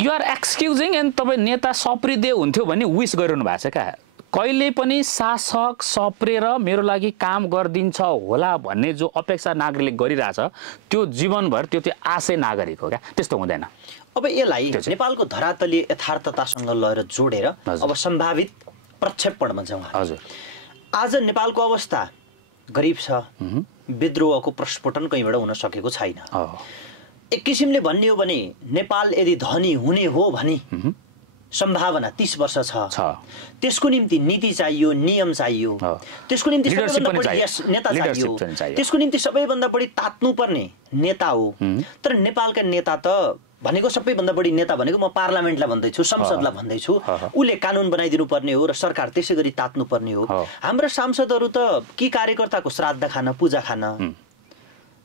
यु आर एक्सक्युजिङ एन्ड तपाईँ नेता सप्रिँदै हुन्थ्यो भने विश गरिरहनु भएको छ क्या। कहिले पनि शासक सप्रेर मेरो लागि काम गरिदिन्छ होला भन्ने जो अपेक्षा नागरिकले गरिरहेछ त्यो जीवनभर त्यो आशय नागरिक हो क्या, त्यस्तो हुँदैन। अब यसलाई नेपालको धरातलीय यथार्थतासँग लगेर जोडेर अब सम्भावित प्रक्षेपणमा जाउँ। हजुर, आज नेपालको अवस्था गरिब छ, विद्रोहको प्रस्फोटन कहीँबाट हुन सकेको छैन। एक किसिमले भन्ने हो भने नेपाल यदि धनी हुने हो भने सम्भावना 30 वर्ष छ। त्यसको निम्ति नीति चाहियो, नियम चाहियो, त्यसको निम्ति सबैभन्दा बढी नेता चाहियो, त्यसको निम्ति सबैभन्दा बढी तात्नुपर्ने नेता हो। तर नेपालका नेता त भनेको सबैभन्दा बढी नेता भनेको म पार्लियामेन्टलाई भन्दैछु, संसदलाई भन्दैछु, उसले कानुन बनाइदिनु पर्ने हो र सरकार त्यसै गरी तात्नु पर्ने हो। हाम्रा सांसदहरू त कि कार्यकर्ताको श्राद्ध खान, पूजा खान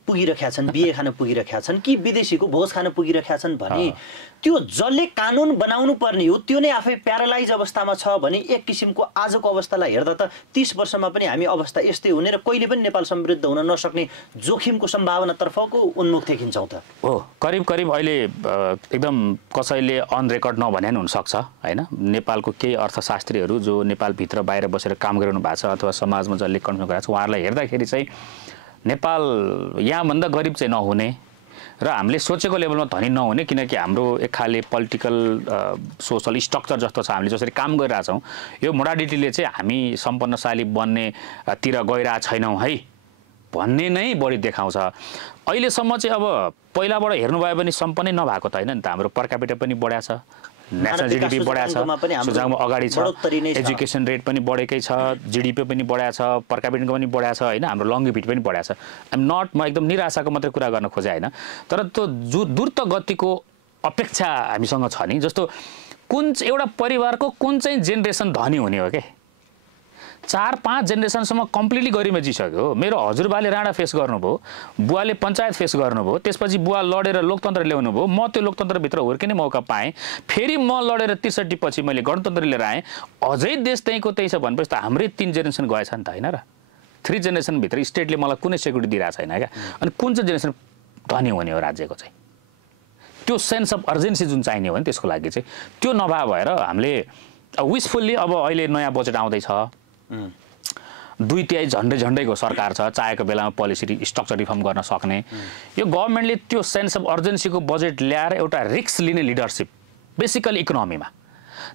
पुगिरहेका छन्, बिहे खान पुगिरहेका छन्, कि विदेशीको भोज खान पुगिरहेका छन् भने त्यो जसले कानुन बनाउनु पर्ने हो त्यो नै आफै प्यारालाइज अवस्थामा छ भने एक किसिमको आजको अवस्थालाई हेर्दा त 30 वर्षमा पनि हामी अवस्था यस्तै हुने र कहिले पनि नेपाल समृद्ध हुन नसक्ने जोखिमको सम्भावनातर्फको उन्मुख देखिन्छौँ त। हो, करिब अहिले एकदम कसैले अन रेकर्ड नभने पनि हुनसक्छ, होइन? नेपालको केही अर्थशास्त्रीहरू जो नेपालभित्र बाहिर बसेर काम गरिरहनु भएको छ अथवा समाजमा जसले कन्फ्युज गरेको छ, उहाँहरूलाई हेर्दाखेरि चाहिँ नेपाल यहाँभन्दा गरिब चाहिँ नहुने र हामीले सोचेको लेभलमा धनी नहुने, किनकि हाम्रो एक खाले पोलिटिकल सोसल स्ट्रक्चर जस्तो छ, हामीले जसरी काम गरिरहेछौँ यो मोडालिटीले चाहिँ हामी सम्पन्नशाली बन्नेतिर गइरहेको छैनौँ है भन्ने नै बढी देखाउँछ। अहिलेसम्म चाहिँ अब पहिलाबाट हेर्नुभयो भने सम्पन्नै नभएको त होइन नि त, हाम्रो पर क्यापिटा पनि बढाएको छ, नेसनल जिडिपी बढाएको छ, सुझाउमा अगाडि छ, एजुकेसन रेट पनि बढेकै छ, जिडिपी पनि बढाएको छ, पर क्यापिटा पनि बढाएको छ, होइन? हाम्रो लङ्गिभिटी पनि बढाएको छ। म एकदम निराशाको मात्रै कुरा गर्न खोजेँ, होइन? तर त्यो द्रुत गतिको अपेक्षा हामीसँग छ नि, जस्तो कुन एउटा परिवारको कुन चाहिँ जेनेरेसन धनी हुने हो के, 4-5 जेनेरेसनसम्म कम्प्लिटली गरिबमा जिसक्यो। मेरो हजुरबाले राणा फेस गर्नुभयो, बुवाले पञ्चायत फेस गर्नुभयो, त्यसपछि बुवा लडेर लोकतन्त्र ल्याउनु भयो, म त्यो लोकतन्त्रभित्र हुर्किने मौका पाएँ, फेरि म लडेर 63 पछि मैले गणतन्त्र लिएर आएँ, अझै देश त्यहीँको त्यही छ भनेपछि त हाम्रै 3 जेनेरेसन गएछ नि त, होइन र? 3 जेनेरेसनभित्र स्टेटले मलाई कुनै सेक्युरिटी दिइरहेको छैन क्या। अनि कुन चाहिँ जेनेरेसन धनी हुने हो राज्यको चाहिँ, त्यो सेन्स अफ अर्जेन्सी जुन चाहिने हो नि त्यसको लागि चाहिँ त्यो नभए भएर हामीले विशफुल्ली अब अहिले नयाँ बजेट आउँदैछ, 2/3 झन्डैको सरकार छ, चाहेको बेलामा पोलिसी स्ट्रक्चर रिफर्म गर्न सक्ने। यो गभर्मेन्टले त्यो सेन्स अफ अर्जेन्सीको बजेट ल्याएर एउटा रिस्क लिने लिडरसिप बेसिकली इकोनोमीमा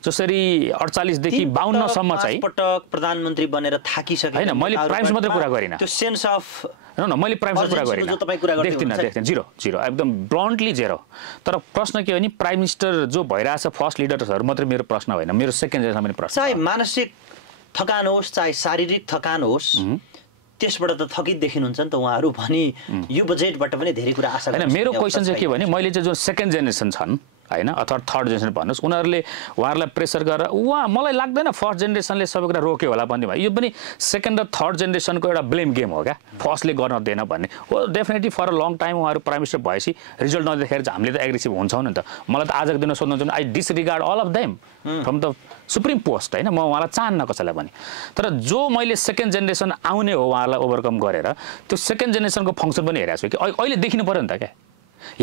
जसरी 48 देखि 52 सम्म चाहिँ पटक प्रधानमन्त्री बनेर थाकिसके हैन। मैले प्राइम मिनिस्टर मात्रै कुरा गरिन, त्यो सेन्स अफ न मैले प्राइम मिनिस्टर कुरा गरिन, देख्दिन जिरो एकदम ब्लन्टली जेरो। तर प्रश्न के हो नि, प्राइम मिनिस्टर जो भइरहेछ फर्स्ट लिडर्सहरू मात्रै मेरो प्रश्न होइन, मेरो सेकेन्ड जेनेरेसन पनि प्रश्न। चाहे मानसिक थकान होस् चाहे शारीरिक थकान होस्, त्यसबाट त थकित देखिनुहुन्छ नि त उहाँहरू पनि यो बजेटबाट पनि धेरै कुरा आशा हैन मेरो क्वेसन चाहिँ के भने मैले चाहिँ जुन सेकेन्ड जेनेरेसन छन् हैन अथवा थर्ड जेनेरेसन भन्नुहोस् उनीहरूले उहाँहरूलाई प्रेसर गरेर मलाई लाग्दैन फर्स्ट जेनेरेसनले सबै कुरा रोक्यो होला भन्ने भयो यो पनि सेकेन्ड र थर्ड जेनेरेसनको एउटा ब्लेम गेम हो क्या फर्स्टले गर्न दिएन भन्ने हो definitely for a long time उहाँहरू प्राइम मिनिस्टर भएपछि रिजल्ट नदेखेर चाहिँ हामीले त एग्रेसिभ हुन्छौँ नि त मलाई त आजको दिन सोध्नुहुन्छ I disregard all of them from the supreme post हैन म उहाँलाई चाहन्न कसैलाई पनि तर जो मैले सेकेन्ड जेनेरेसन आउने हो उहाँलाई ओभरकम गरेर त्यो सेकेन्ड जेनेरेसनको फङ्सन पनि हेरेको छु कि अहिले देखिनु पर्यो नि त क्या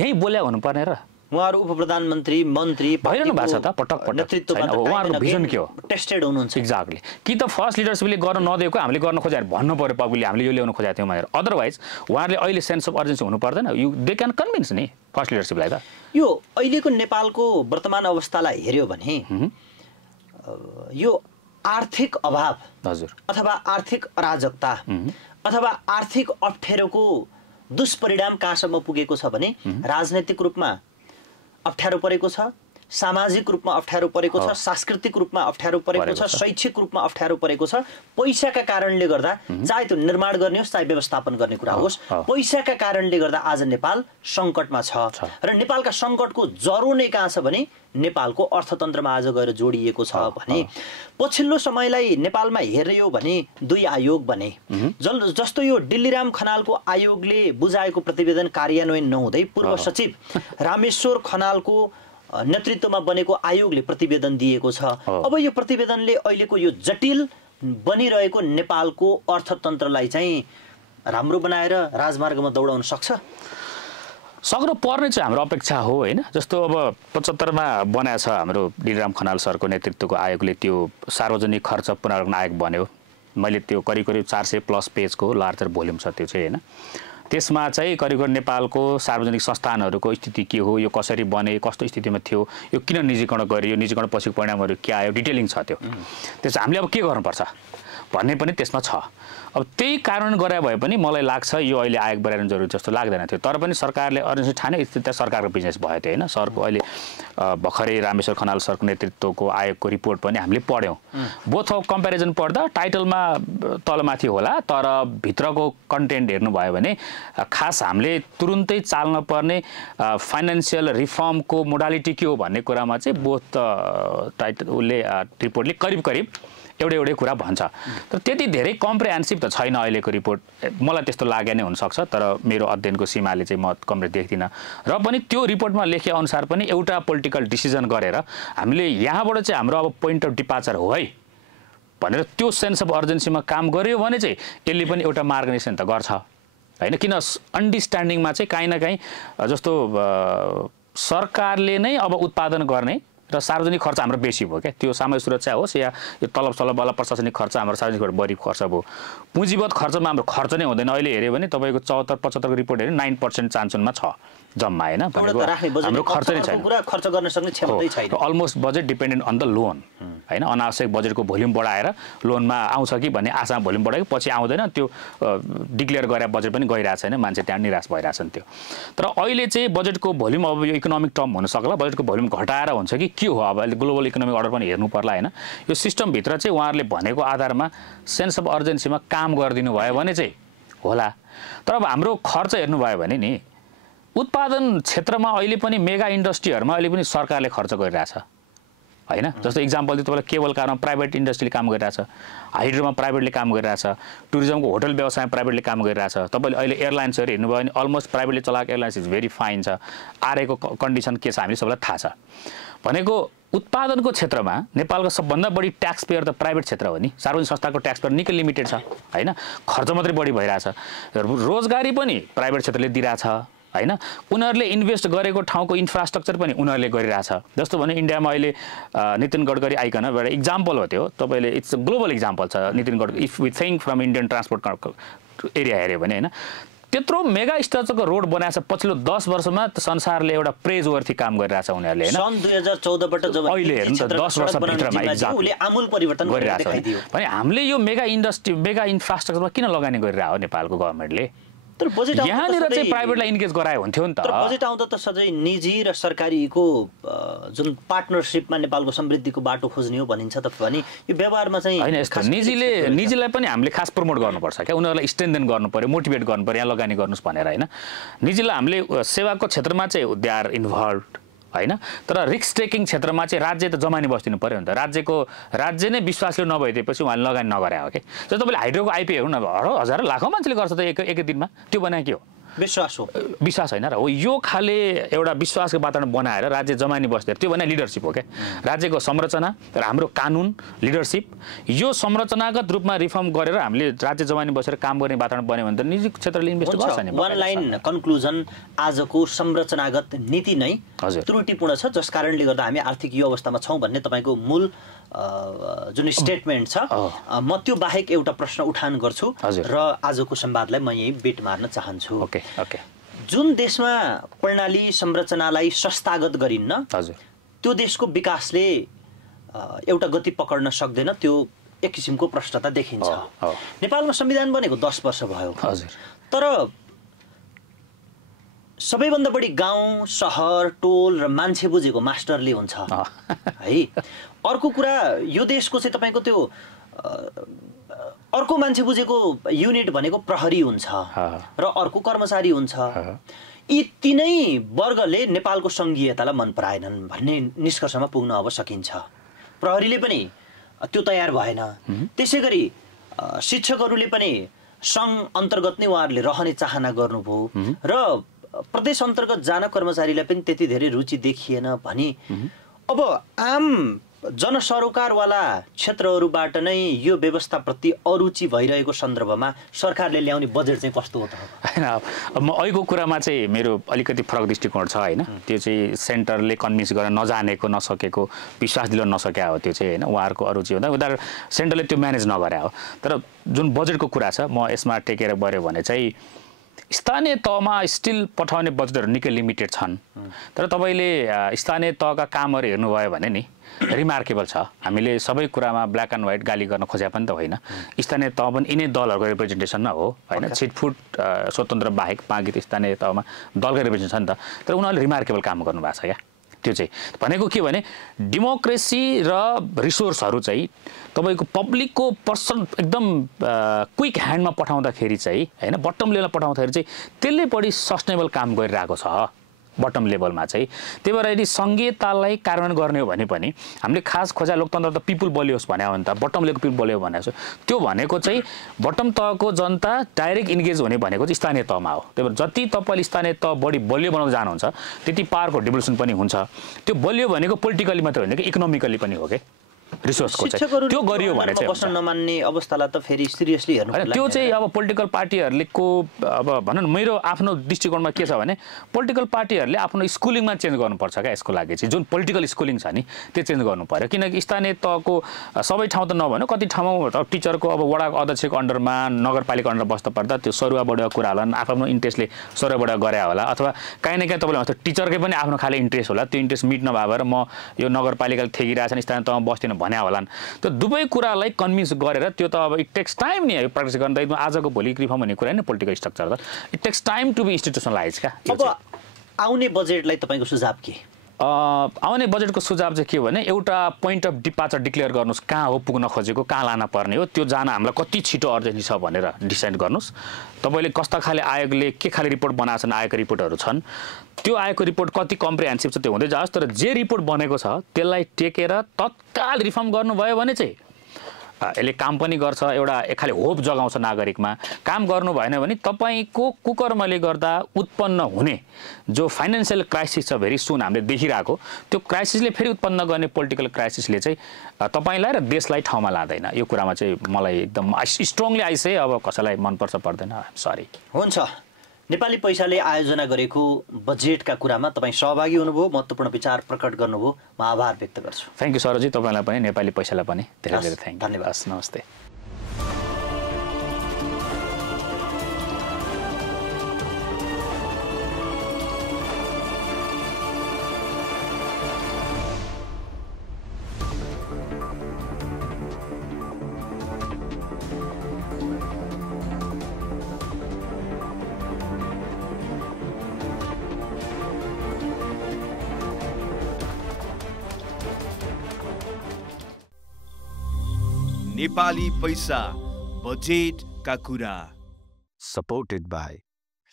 यहीँ बोल्या हुनुपर्ने र उहाँहरू उप प्रधानमन्त्री मन्त्री भइरहनु भएको छ त पटक पटक उहाँहरूको भिजन के हो टेस्टेड हुनुहुन्छ एक्ज्याक्टली कि त फर्स्ट लिडरसिपले गर्न नदिएको हामीले गर्न खोजेर भन्नु पर्यो पब्लिकले हामीले यो ल्याउनु खोजेको थियौँ भनेर अदरवाइज उहाँहरूले अहिले सेन्स अफ अर्जेन्सी हुनु पर्दैन यु दे क्यान कन्भिन्स नि फर्स्ट लिडरसिपलाई त यो अहिलेको नेपालको वर्तमान अवस्थालाई हेऱ्यो भने यो आर्थिक अभाव हजुर अथवा आर्थिक अराजकता अथवा आर्थिक अप्ठ्यारोको दुष्परिणाम कहाँसम्म पुगेको छ भने राजनैतिक रूपमा अप्ठ्यारो परेको छ सामाजिक रूपमा अप्ठ्यारो परेको छ सांस्कृतिक रूपमा अप्ठ्यारो परेको छ शैक्षिक रूपमा अप्ठ्यारो परेको छ पैसाका कारणले गर्दा चाहे त्यो निर्माण गर्ने होस् चाहे व्यवस्थापन गर्ने कुरा होस् पैसाका कारणले गर्दा आज नेपाल सङ्कटमा छ र नेपालका सङ्कटको जरो नै कहाँ छ भने नेपालको अर्थतन्त्रमा आज गएर जोडिएको छ भने पछिल्लो समयलाई नेपालमा हेर्यो भने दुई आयोग बने जस्तो यो डिल्लीराम खनालको आयोगले बुझाएको प्रतिवेदन कार्यान्वयन नहुँदै पूर्व सचिव रामेश्वर खनालको नेतृत्वमा बनेको आयोगले प्रतिवेदन दिएको छ अब यो प्रतिवेदनले अहिलेको यो जटिल बनिरहेको नेपालको अर्थतन्त्रलाई चाहिँ राम्रो बनाएर राजमार्गमा दौडाउन सक्छ सक्नु पर्ने चाहिँ हाम्रो अपेक्षा हो हैन जस्तो अब 75 मा बनाएको छ हाम्रो डिल्लीराम खनाल सरको नेतृत्वको आयोगले त्यो सार्वजनिक खर्च पुनरावलोकन आयोग बन्यो मैले त्यो करिब 400+ पेजको लार्जर भोल्युम छ त्यो चाहिँ हैन त्यसमा चाहिँ करिब नेपालको सार्वजनिक संस्थानहरूको स्थिति के हो यो कसरी बने कस्तो स्थितिमा थियो यो किन निजीकरण गरियो निजीकरण पछिको परिणामहरू के आयो डिटेलिङ छ त्यो त्यसो हामीले अब के गर्नुपर्छ भन्ने पनि त्यसमा छ अब त्यही कारण गरे भए पनि मलाई लाग्छ यो अहिले आयोग बनाउनु जरुरी जस्तो लाग्दैन थियो तर पनि सरकारले अर्जेन्सी ठाने स्थिति सरकारको बिजनेस भयो त्यो हैन सरको अहिले भर्खरै रामेश्वर खनाल सरको नेतृत्वको आयोगको रिपोर्ट पनि हामीले पढ्यौं बोथ अफ कम्प्यारिजन पढ्दा टाइटलमा तलमाथि होला तर भित्रको कन्टेन्ट हेर्नु भयो भने खास हामीले तुरुन्तै चाल्न पर्ने फाइनान्शियल रिफर्मको मोडालिटी के हो भन्ने कुरामा चाहिँ बोथ टाइटलले रिपोर्टले करिब एउटै कुरा भन्छ तर त्यति धेरै कम्प्रिहेन्सिभ त छैन अहिलेको रिपोर्ट मलाई त्यस्तो लागे नै हुन सक्छ तर मेरो अध्ययनको सीमाले चाहिँ म कम्प्लिट देख्दिन र पनि त्यो रिपोर्टमा लेखे अनुसार पनि एउटा पोलिटिकल डिसिजन गरेर हामीले यहाँबाट चाहिँ हाम्रो अब पोइन्ट अफ डिपार्चर हो है भनेर त्यो सेन्स अफ अर्जेन्सीमा काम गर्यो भने चाहिँ यसले पनि एउटा मार्गदर्शन त गर्छ हैन किन अन्डरस्ट्यान्डिङमा चाहिँ काहीँ न काहीँ जस्तो सरकारले नै अब उत्पादन गर्ने र सार्वजनिक खर्च हाम्रो बेसी भयो क्या त्यो सामाजिक सुरक्षा होस् या यो तलब वाला प्रशासनिक खर्च हाम्रो सार्वजनिकबाट बढी खर्च भयो पुँजीगत खर्चमा हाम्रो खर्च नै हुँदैन अहिले हेऱ्यो भने तपाईँको 74-75 को रिपोर्ट हेऱ्यो 9% चान्सुनमा छ जम्मा हैन भनेको हाम्रो खर्च नै छैन पुरा खर्च गर्न सक्ने क्षमता छैन almost budget dependent on the loan हैन अनावश्यक बजेटको भोल्युम बढाएर लोनमा आउँछ कि भन्ने आशा भोल्युम बढायो पछि आउँदैन त्यो डिक्लेयर गरे बजेट पनि गइरहेछ हैन मान्छे त्यहाँ निराश भइरहेछन् त्यो तर अहिले चाहिँ बजेटको भोल्युम अब यो इकोनोमिक टर्म हुन सक्ला बजेटको भोल्युम घटाएर हुन्छ कि के हो अब अहिले ग्लोबल इकोनोमिक अर्डर पनि हेर्नु पर्ला हैन यो सिस्टम भित्र चाहिँ उहाँहरूले भनेको आधारमा सेन्स अफ अर्जेन्सीमा काम गरिदिनु भयो भने चाहिँ होला तर अब हाम्रो खर्च हेर्नु भयो भने नि उत्पादन क्षेत्रमा अहिले पनि मेगा इन्डस्ट्रीहरुमा अहिले पनि सरकारले खर्च गरिरहेछ हैन जस्तो एक्जाम्पल दिए तपाईलाई केबल कारमा प्राइभेट इन्डस्ट्रीले काम गरिरहेछ हाइड्रोमा प्राइभेटले काम गरिरहेछ टुरिज्मको होटल व्यवसायमा प्राइभेटले काम गरिरहेछ तपाईले अहिले एयरलाइन्सहरु हेर्नु भयो भने अलमोस्ट प्राइभेटले चलाएको एयरलाइन्स इज भेरी फाइन छ आरएको कन्डिसन के छ हामी सबैलाई थाहा छ भनेको उत्पादनको क्षेत्रमा नेपालको सबभन्दा बढी ट्याक्स पेयर त प्राइभेट क्षेत्र हो नि सार्वजनिक संस्थाको ट्याक्स पेयर निकै लिमिटेड छ हैन खर्च मात्रै बढी भइरहेछ रोजगारी पनि प्राइभेट क्षेत्रले दिइरहेछ हैन उनीहरुले इन्भेस्ट गरेको ठाउँको इन्फ्रास्ट्रक्चर पनि उनीहरुले गरिरहेछ जस्तो भने इन्डियामा अहिले नितिन गडकरी आइकन एउटा एक्जाम्पल हो त्यो तपाईले इट्स अ ग्लोबल एक्जाम्पल छ Nitin Gadkari if we think from Indian transport area हेर्यो भने हैन त्यत्रो मेगा स्ट्रक्चरको रोड बनाएको छ पछिल्लो 10 वर्षमा संसारले एउटा प्रेज वर्थी काम गरिरहेछ उनीहरुले हैन सन् 2014 बाट जब अहिले हेर्नु त 10 वर्ष भित्रमा एक्ज्याक्टली आमूल परिवर्तन गरिरहेछ भने हामीले यो मेगा इन्डस्ट्री मेगा इन्फ्रास्ट्रक्चरमा किन लगानी गरिरहेको हो नेपालको गभर्नमेन्टले तर बजेट यहाँनिर चाहिँ प्राइभेटलाई इन्गेज गरायो हुन्थ्यो नि त। तर बजेट आउँदा त सधैँ निजी र सरकारीको जुन पार्टनरसिपमा नेपालको समृद्धिको बाटो खोज्ने हो भनिन्छ त भने यो व्यवहारमा चाहिँ होइन यस्तो निजीलाई पनि हामीले खास प्रमोट गर्नुपर्छ क्या, उनीहरूलाई स्ट्रेन्थेन गर्नु पर्यो, मोटिभेट गर्नु पर्यो, यहाँ लगानी गर्नुहोस् भनेर होइन। निजीलाई हामीले सेवाको क्षेत्रमा चाहिँ दे आर इन्भल्भ होइन, तर रिस्क टेकिङ क्षेत्रमा चाहिँ राज्य त जमानी बस्दिनु पर्यो नि त। राज्य नै विश्वासले नभइदिएपछि उहाँले लगानी नगरे हो कि। जस्तो तपाईँले हाइड्रोको आइपी हेर्नु न, हजार लाखौँ मान्छेले गर्छ त एक दिनमा, त्यो बनाए के हो? विश्वास हो, विश्वास होइन र हो। यो खाले एउटा विश्वासको वातावरण बनाएर राज्य जमानी बस्दै, त्यो भने लिडरसिप हो क्या। राज्यको संरचना र हाम्रो कानुन लिडरसिप यो संरचनागत रूपमा रिफर्म गरेर हामीले राज्य जमानी बसेर काम गर्ने वातावरण बन्यो भने त निजी क्षेत्रले इन्भेस्ट गर्छ नि। वान लाइन कन्क्लुजन, आजको संरचनागत नीति नै त्रुटिपूर्ण छ, जस कारणले गर्दा हामी आर्थिक यो अवस्थामा छौँ भन्ने तपाईँको मूल जुन स्टेटमेन्ट छ। म त्यो बाहेक एउटा प्रश्न उठान गर्छु र आजको संवादलाई म यही बेट मार्न चाहन्छु। जुन देशमा प्रणाली संरचनालाई संस्थागत गरिन्न त्यो देशको विकासले एउटा गति पक्र्न सक्दैन, त्यो एक किसिमको प्रश्नता देखिन्छ। नेपालमा संविधान बनेको 10 वर्ष भयो, तर सबैभन्दा बढी गाउँ सहर टोल र मान्छे बुझेको मास्टरले हुन्छ है। अर्को कुरा, यो देशको चाहिँ तपाईँको त्यो अर्को मान्छे बुझेको युनिट भनेको प्रहरी हुन्छ र अर्को कर्मचारी हुन्छ। यी तीनै वर्गले नेपालको सङ्घीयतालाई मन पराएनन् भन्ने निष्कर्षमा पुग्न अब सकिन्छ। प्रहरीले पनि त्यो तयार भएन, त्यसै गरी शिक्षकहरूले पनि सङ्घ अन्तर्गत नै उहाँहरूले रहने चाहना गर्नुभयो र प्रदेश अन्तर्गत जान कर्मचारीलाई पनि त्यति धेरै रुचि देखिएन भने अब आम जनसरोकारवाला क्षेत्रहरूबाट नै यो व्यवस्थाप्रति अरुचि भइरहेको सन्दर्भमा सरकारले ल्याउने बजेट चाहिँ कस्तो हो त? होइन, अब म अहिलेको कुरामा चाहिँ मेरो अलिकति फरक दृष्टिकोण छ होइन। त्यो चाहिँ सेन्टरले कन्भिन्स गर्न नजानेको नसकेको, विश्वास दिलाउन नसकेको हो त्यो चाहिँ होइन। उहाँहरूको अरुचि हुँदा उनीहरू सेन्टरले त्यो म्यानेज नगरे हो। तर जुन बजेटको कुरा छ, म यसमा टेकेर बढ्यो भने चाहिँ स्थानीय तहमा स्टिल पठाउने बजेटहरू निकै लिमिटेड छन्। तर तपाईँले स्थानीय तहका कामहरू हेर्नुभयो भने नि रिमार्केबल छ। हामीले सबै कुरामा ब्ल्याक एन्ड व्हाइट गाली गर्न खोजे पनि त होइन। स्थानीय तह पनि यिनै दलहरूको रिप्रेजेन्टेसन न हो होइन। छिटफुट स्वतन्त्र बाहेक बाँकी त स्थानीय तहमा दलको रिप्रेजेन्टेसन छ नि त। तर उनीहरूले रिमार्केबल काम गर्नुभएको छ क्या। त्यो चाहिँ भनेको के भने डेमोक्रेसी र रिसोर्सहरू चाहिँ तपाईँको पब्लिकको पर्सन एकदम क्विक ह्यान्डमा पठाउँदाखेरि चाहिँ होइन, बटम लेभलमा पठाउँदाखेरि चाहिँ त्यसले बढी सस्टेनेबल काम गरिरहेको छ बटम लेभलमा चाहिँ। त्यही भएर यदि सङ्घीयतालाई कार्यान्वयन गर्ने हो भने पनि हामीले खास खोजा लोकतन्त्र त पिपुल बलियोस् भन्यो भने त बटम लेभलको पिपुल बलियो भनेको छ। त्यो भनेको चाहिँ बटम तहको जनता डाइरेक्ट इन्गेज हुने भनेको चाहिँ स्थानीय तहमा हो। त्यही भएर जति तपाईँले स्थानीय तह बढी बलियो बनाउन जानुहुन्छ त्यति पावरको डिभल्युसन पनि हुन्छ। त्यो बलियो भनेको पोलिटिकली मात्रै होइन कि इकोनोमिकली पनि हो कि। रिसोर्सको चाहिँ त्यो गरियो भने चाहिँ बस्न नमान्ने अवस्थालाई त फेरि सिरियसली हेर्नु पर्छ। त्यो चाहिँ अब पोलिटिकल पार्टीहरुलेको अब भनौँ न मेरो आफ्नो दृष्टिकोणमा के छ भने पोलिटिकल पार्टीहरुले आफ्नो स्कुलिङमा चेन्ज गर्नुपर्छ क्या। यसको लागि चाहिँ जुन पोलिटिकल स्कुलिङ छ नि त्यो चेन्ज गर्नु पर्यो। किनकि स्थानीय तहको सबै ठाउँ त नभने कति ठाउँमा टिचरको अब वडाको अध्यक्षको अन्डरमा नगरपालिका अन्डर बस्दा पर्दा त्यो सरुवा बढेको कुरा होला, आफ्नो इन्ट्रेस्टले सरुवा बढेको गरे होला, अथवा काहीँ न काहीँ तपाईँले भन्छ टिचरकै पनि आफ्नो खाले इन्ट्रेस्ट होला। त्यो इन्ट्रेस्ट मिट नभएर म यो नगरपालिकाले ठेकिरहेछ स्थानीय तहमा बस्दिनँ भन्या होलान्। त्यो दुवै कुरालाई कन्भिन्स गरेर त्यो त अब इट टेक्स टाइम नि प्र्याक्टिस गर्न। त आजको भोलि रिफर्म भन्ने कुरा होइन पोलिटिकल स्ट्रक्चर त it takes time to be institutionalize क्या। अब आउने बजेटलाई तपाईँको सुझाव के? आउने बजेटको सुझाव चाहिँ के हो भने एउटा पोइन्ट अफ डिपार्चर डिक्लेयर गर्नुहोस्, कहाँ हो पुग्न खोजेको, कहाँ लान पर्ने हो, त्यो जान हामीलाई कति छिटो अर्जेन्सी छ भनेर डिसाइड गर्नुहोस्। तपाईँले कस्ता खाले आयोगले के खाले रिपोर्ट बनाएको छन्, आएको रिपोर्टहरू छन्, त्यो आएको रिपोर्ट कति कम्प्रिहेन्सिभ छ त्यो हुँदै जाओस्। तर जे रिपोर्ट बनेको छ त्यसलाई टेकेर तत्काल रिफर्म गर्नुभयो भने चाहिँ यसले काम पनि गर्छ, एउटा एक खाले होप जगाउँछ नागरिकमा। काम गर्नु भएन भने तपाईँको कुकर्मले गर्दा उत्पन्न हुने जो फाइनेन्सियल क्राइसिस छ भेरी सुन हामीले देखिरहेको, त्यो क्राइसिसले फेरि उत्पन्न गर्ने पोलिटिकल क्राइसिसले चाहिँ तपाईँलाई र देशलाई ठाउँमा लाँदैन। यो कुरामा चाहिँ मलाई एकदम स्ट्रङली आइसे अब कसैलाई मनपर्छ पर्दैन सरी। हुन्छ, नेपाली पैसाले आयोजना गरेको बजेटका कुरामा तपाईँ सहभागी हुनुभयो, महत्त्वपूर्ण विचार प्रकट गर्नुभयो, म आभार व्यक्त गर्छु। थ्याङ्क यू सरजी, तपाईँलाई पनि नेपाली पैसालाई पनि धेरै धेरै थ्याङ्क यू। धन्यवाद, नमस्ते। नेपाली पैसा बजेटका कुरा। Supported by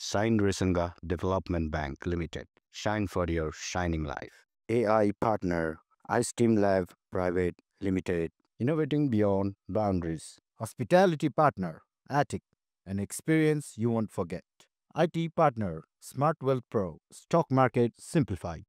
Shine Resenga Development Bank Limited. Shine for your shining life. AI partner iSteam Lab Private Limited. Innovating beyond boundaries. Hospitality partner, Attic, an experience you won't forget. IT partner, Smart Wealth Pro, stock market simplified.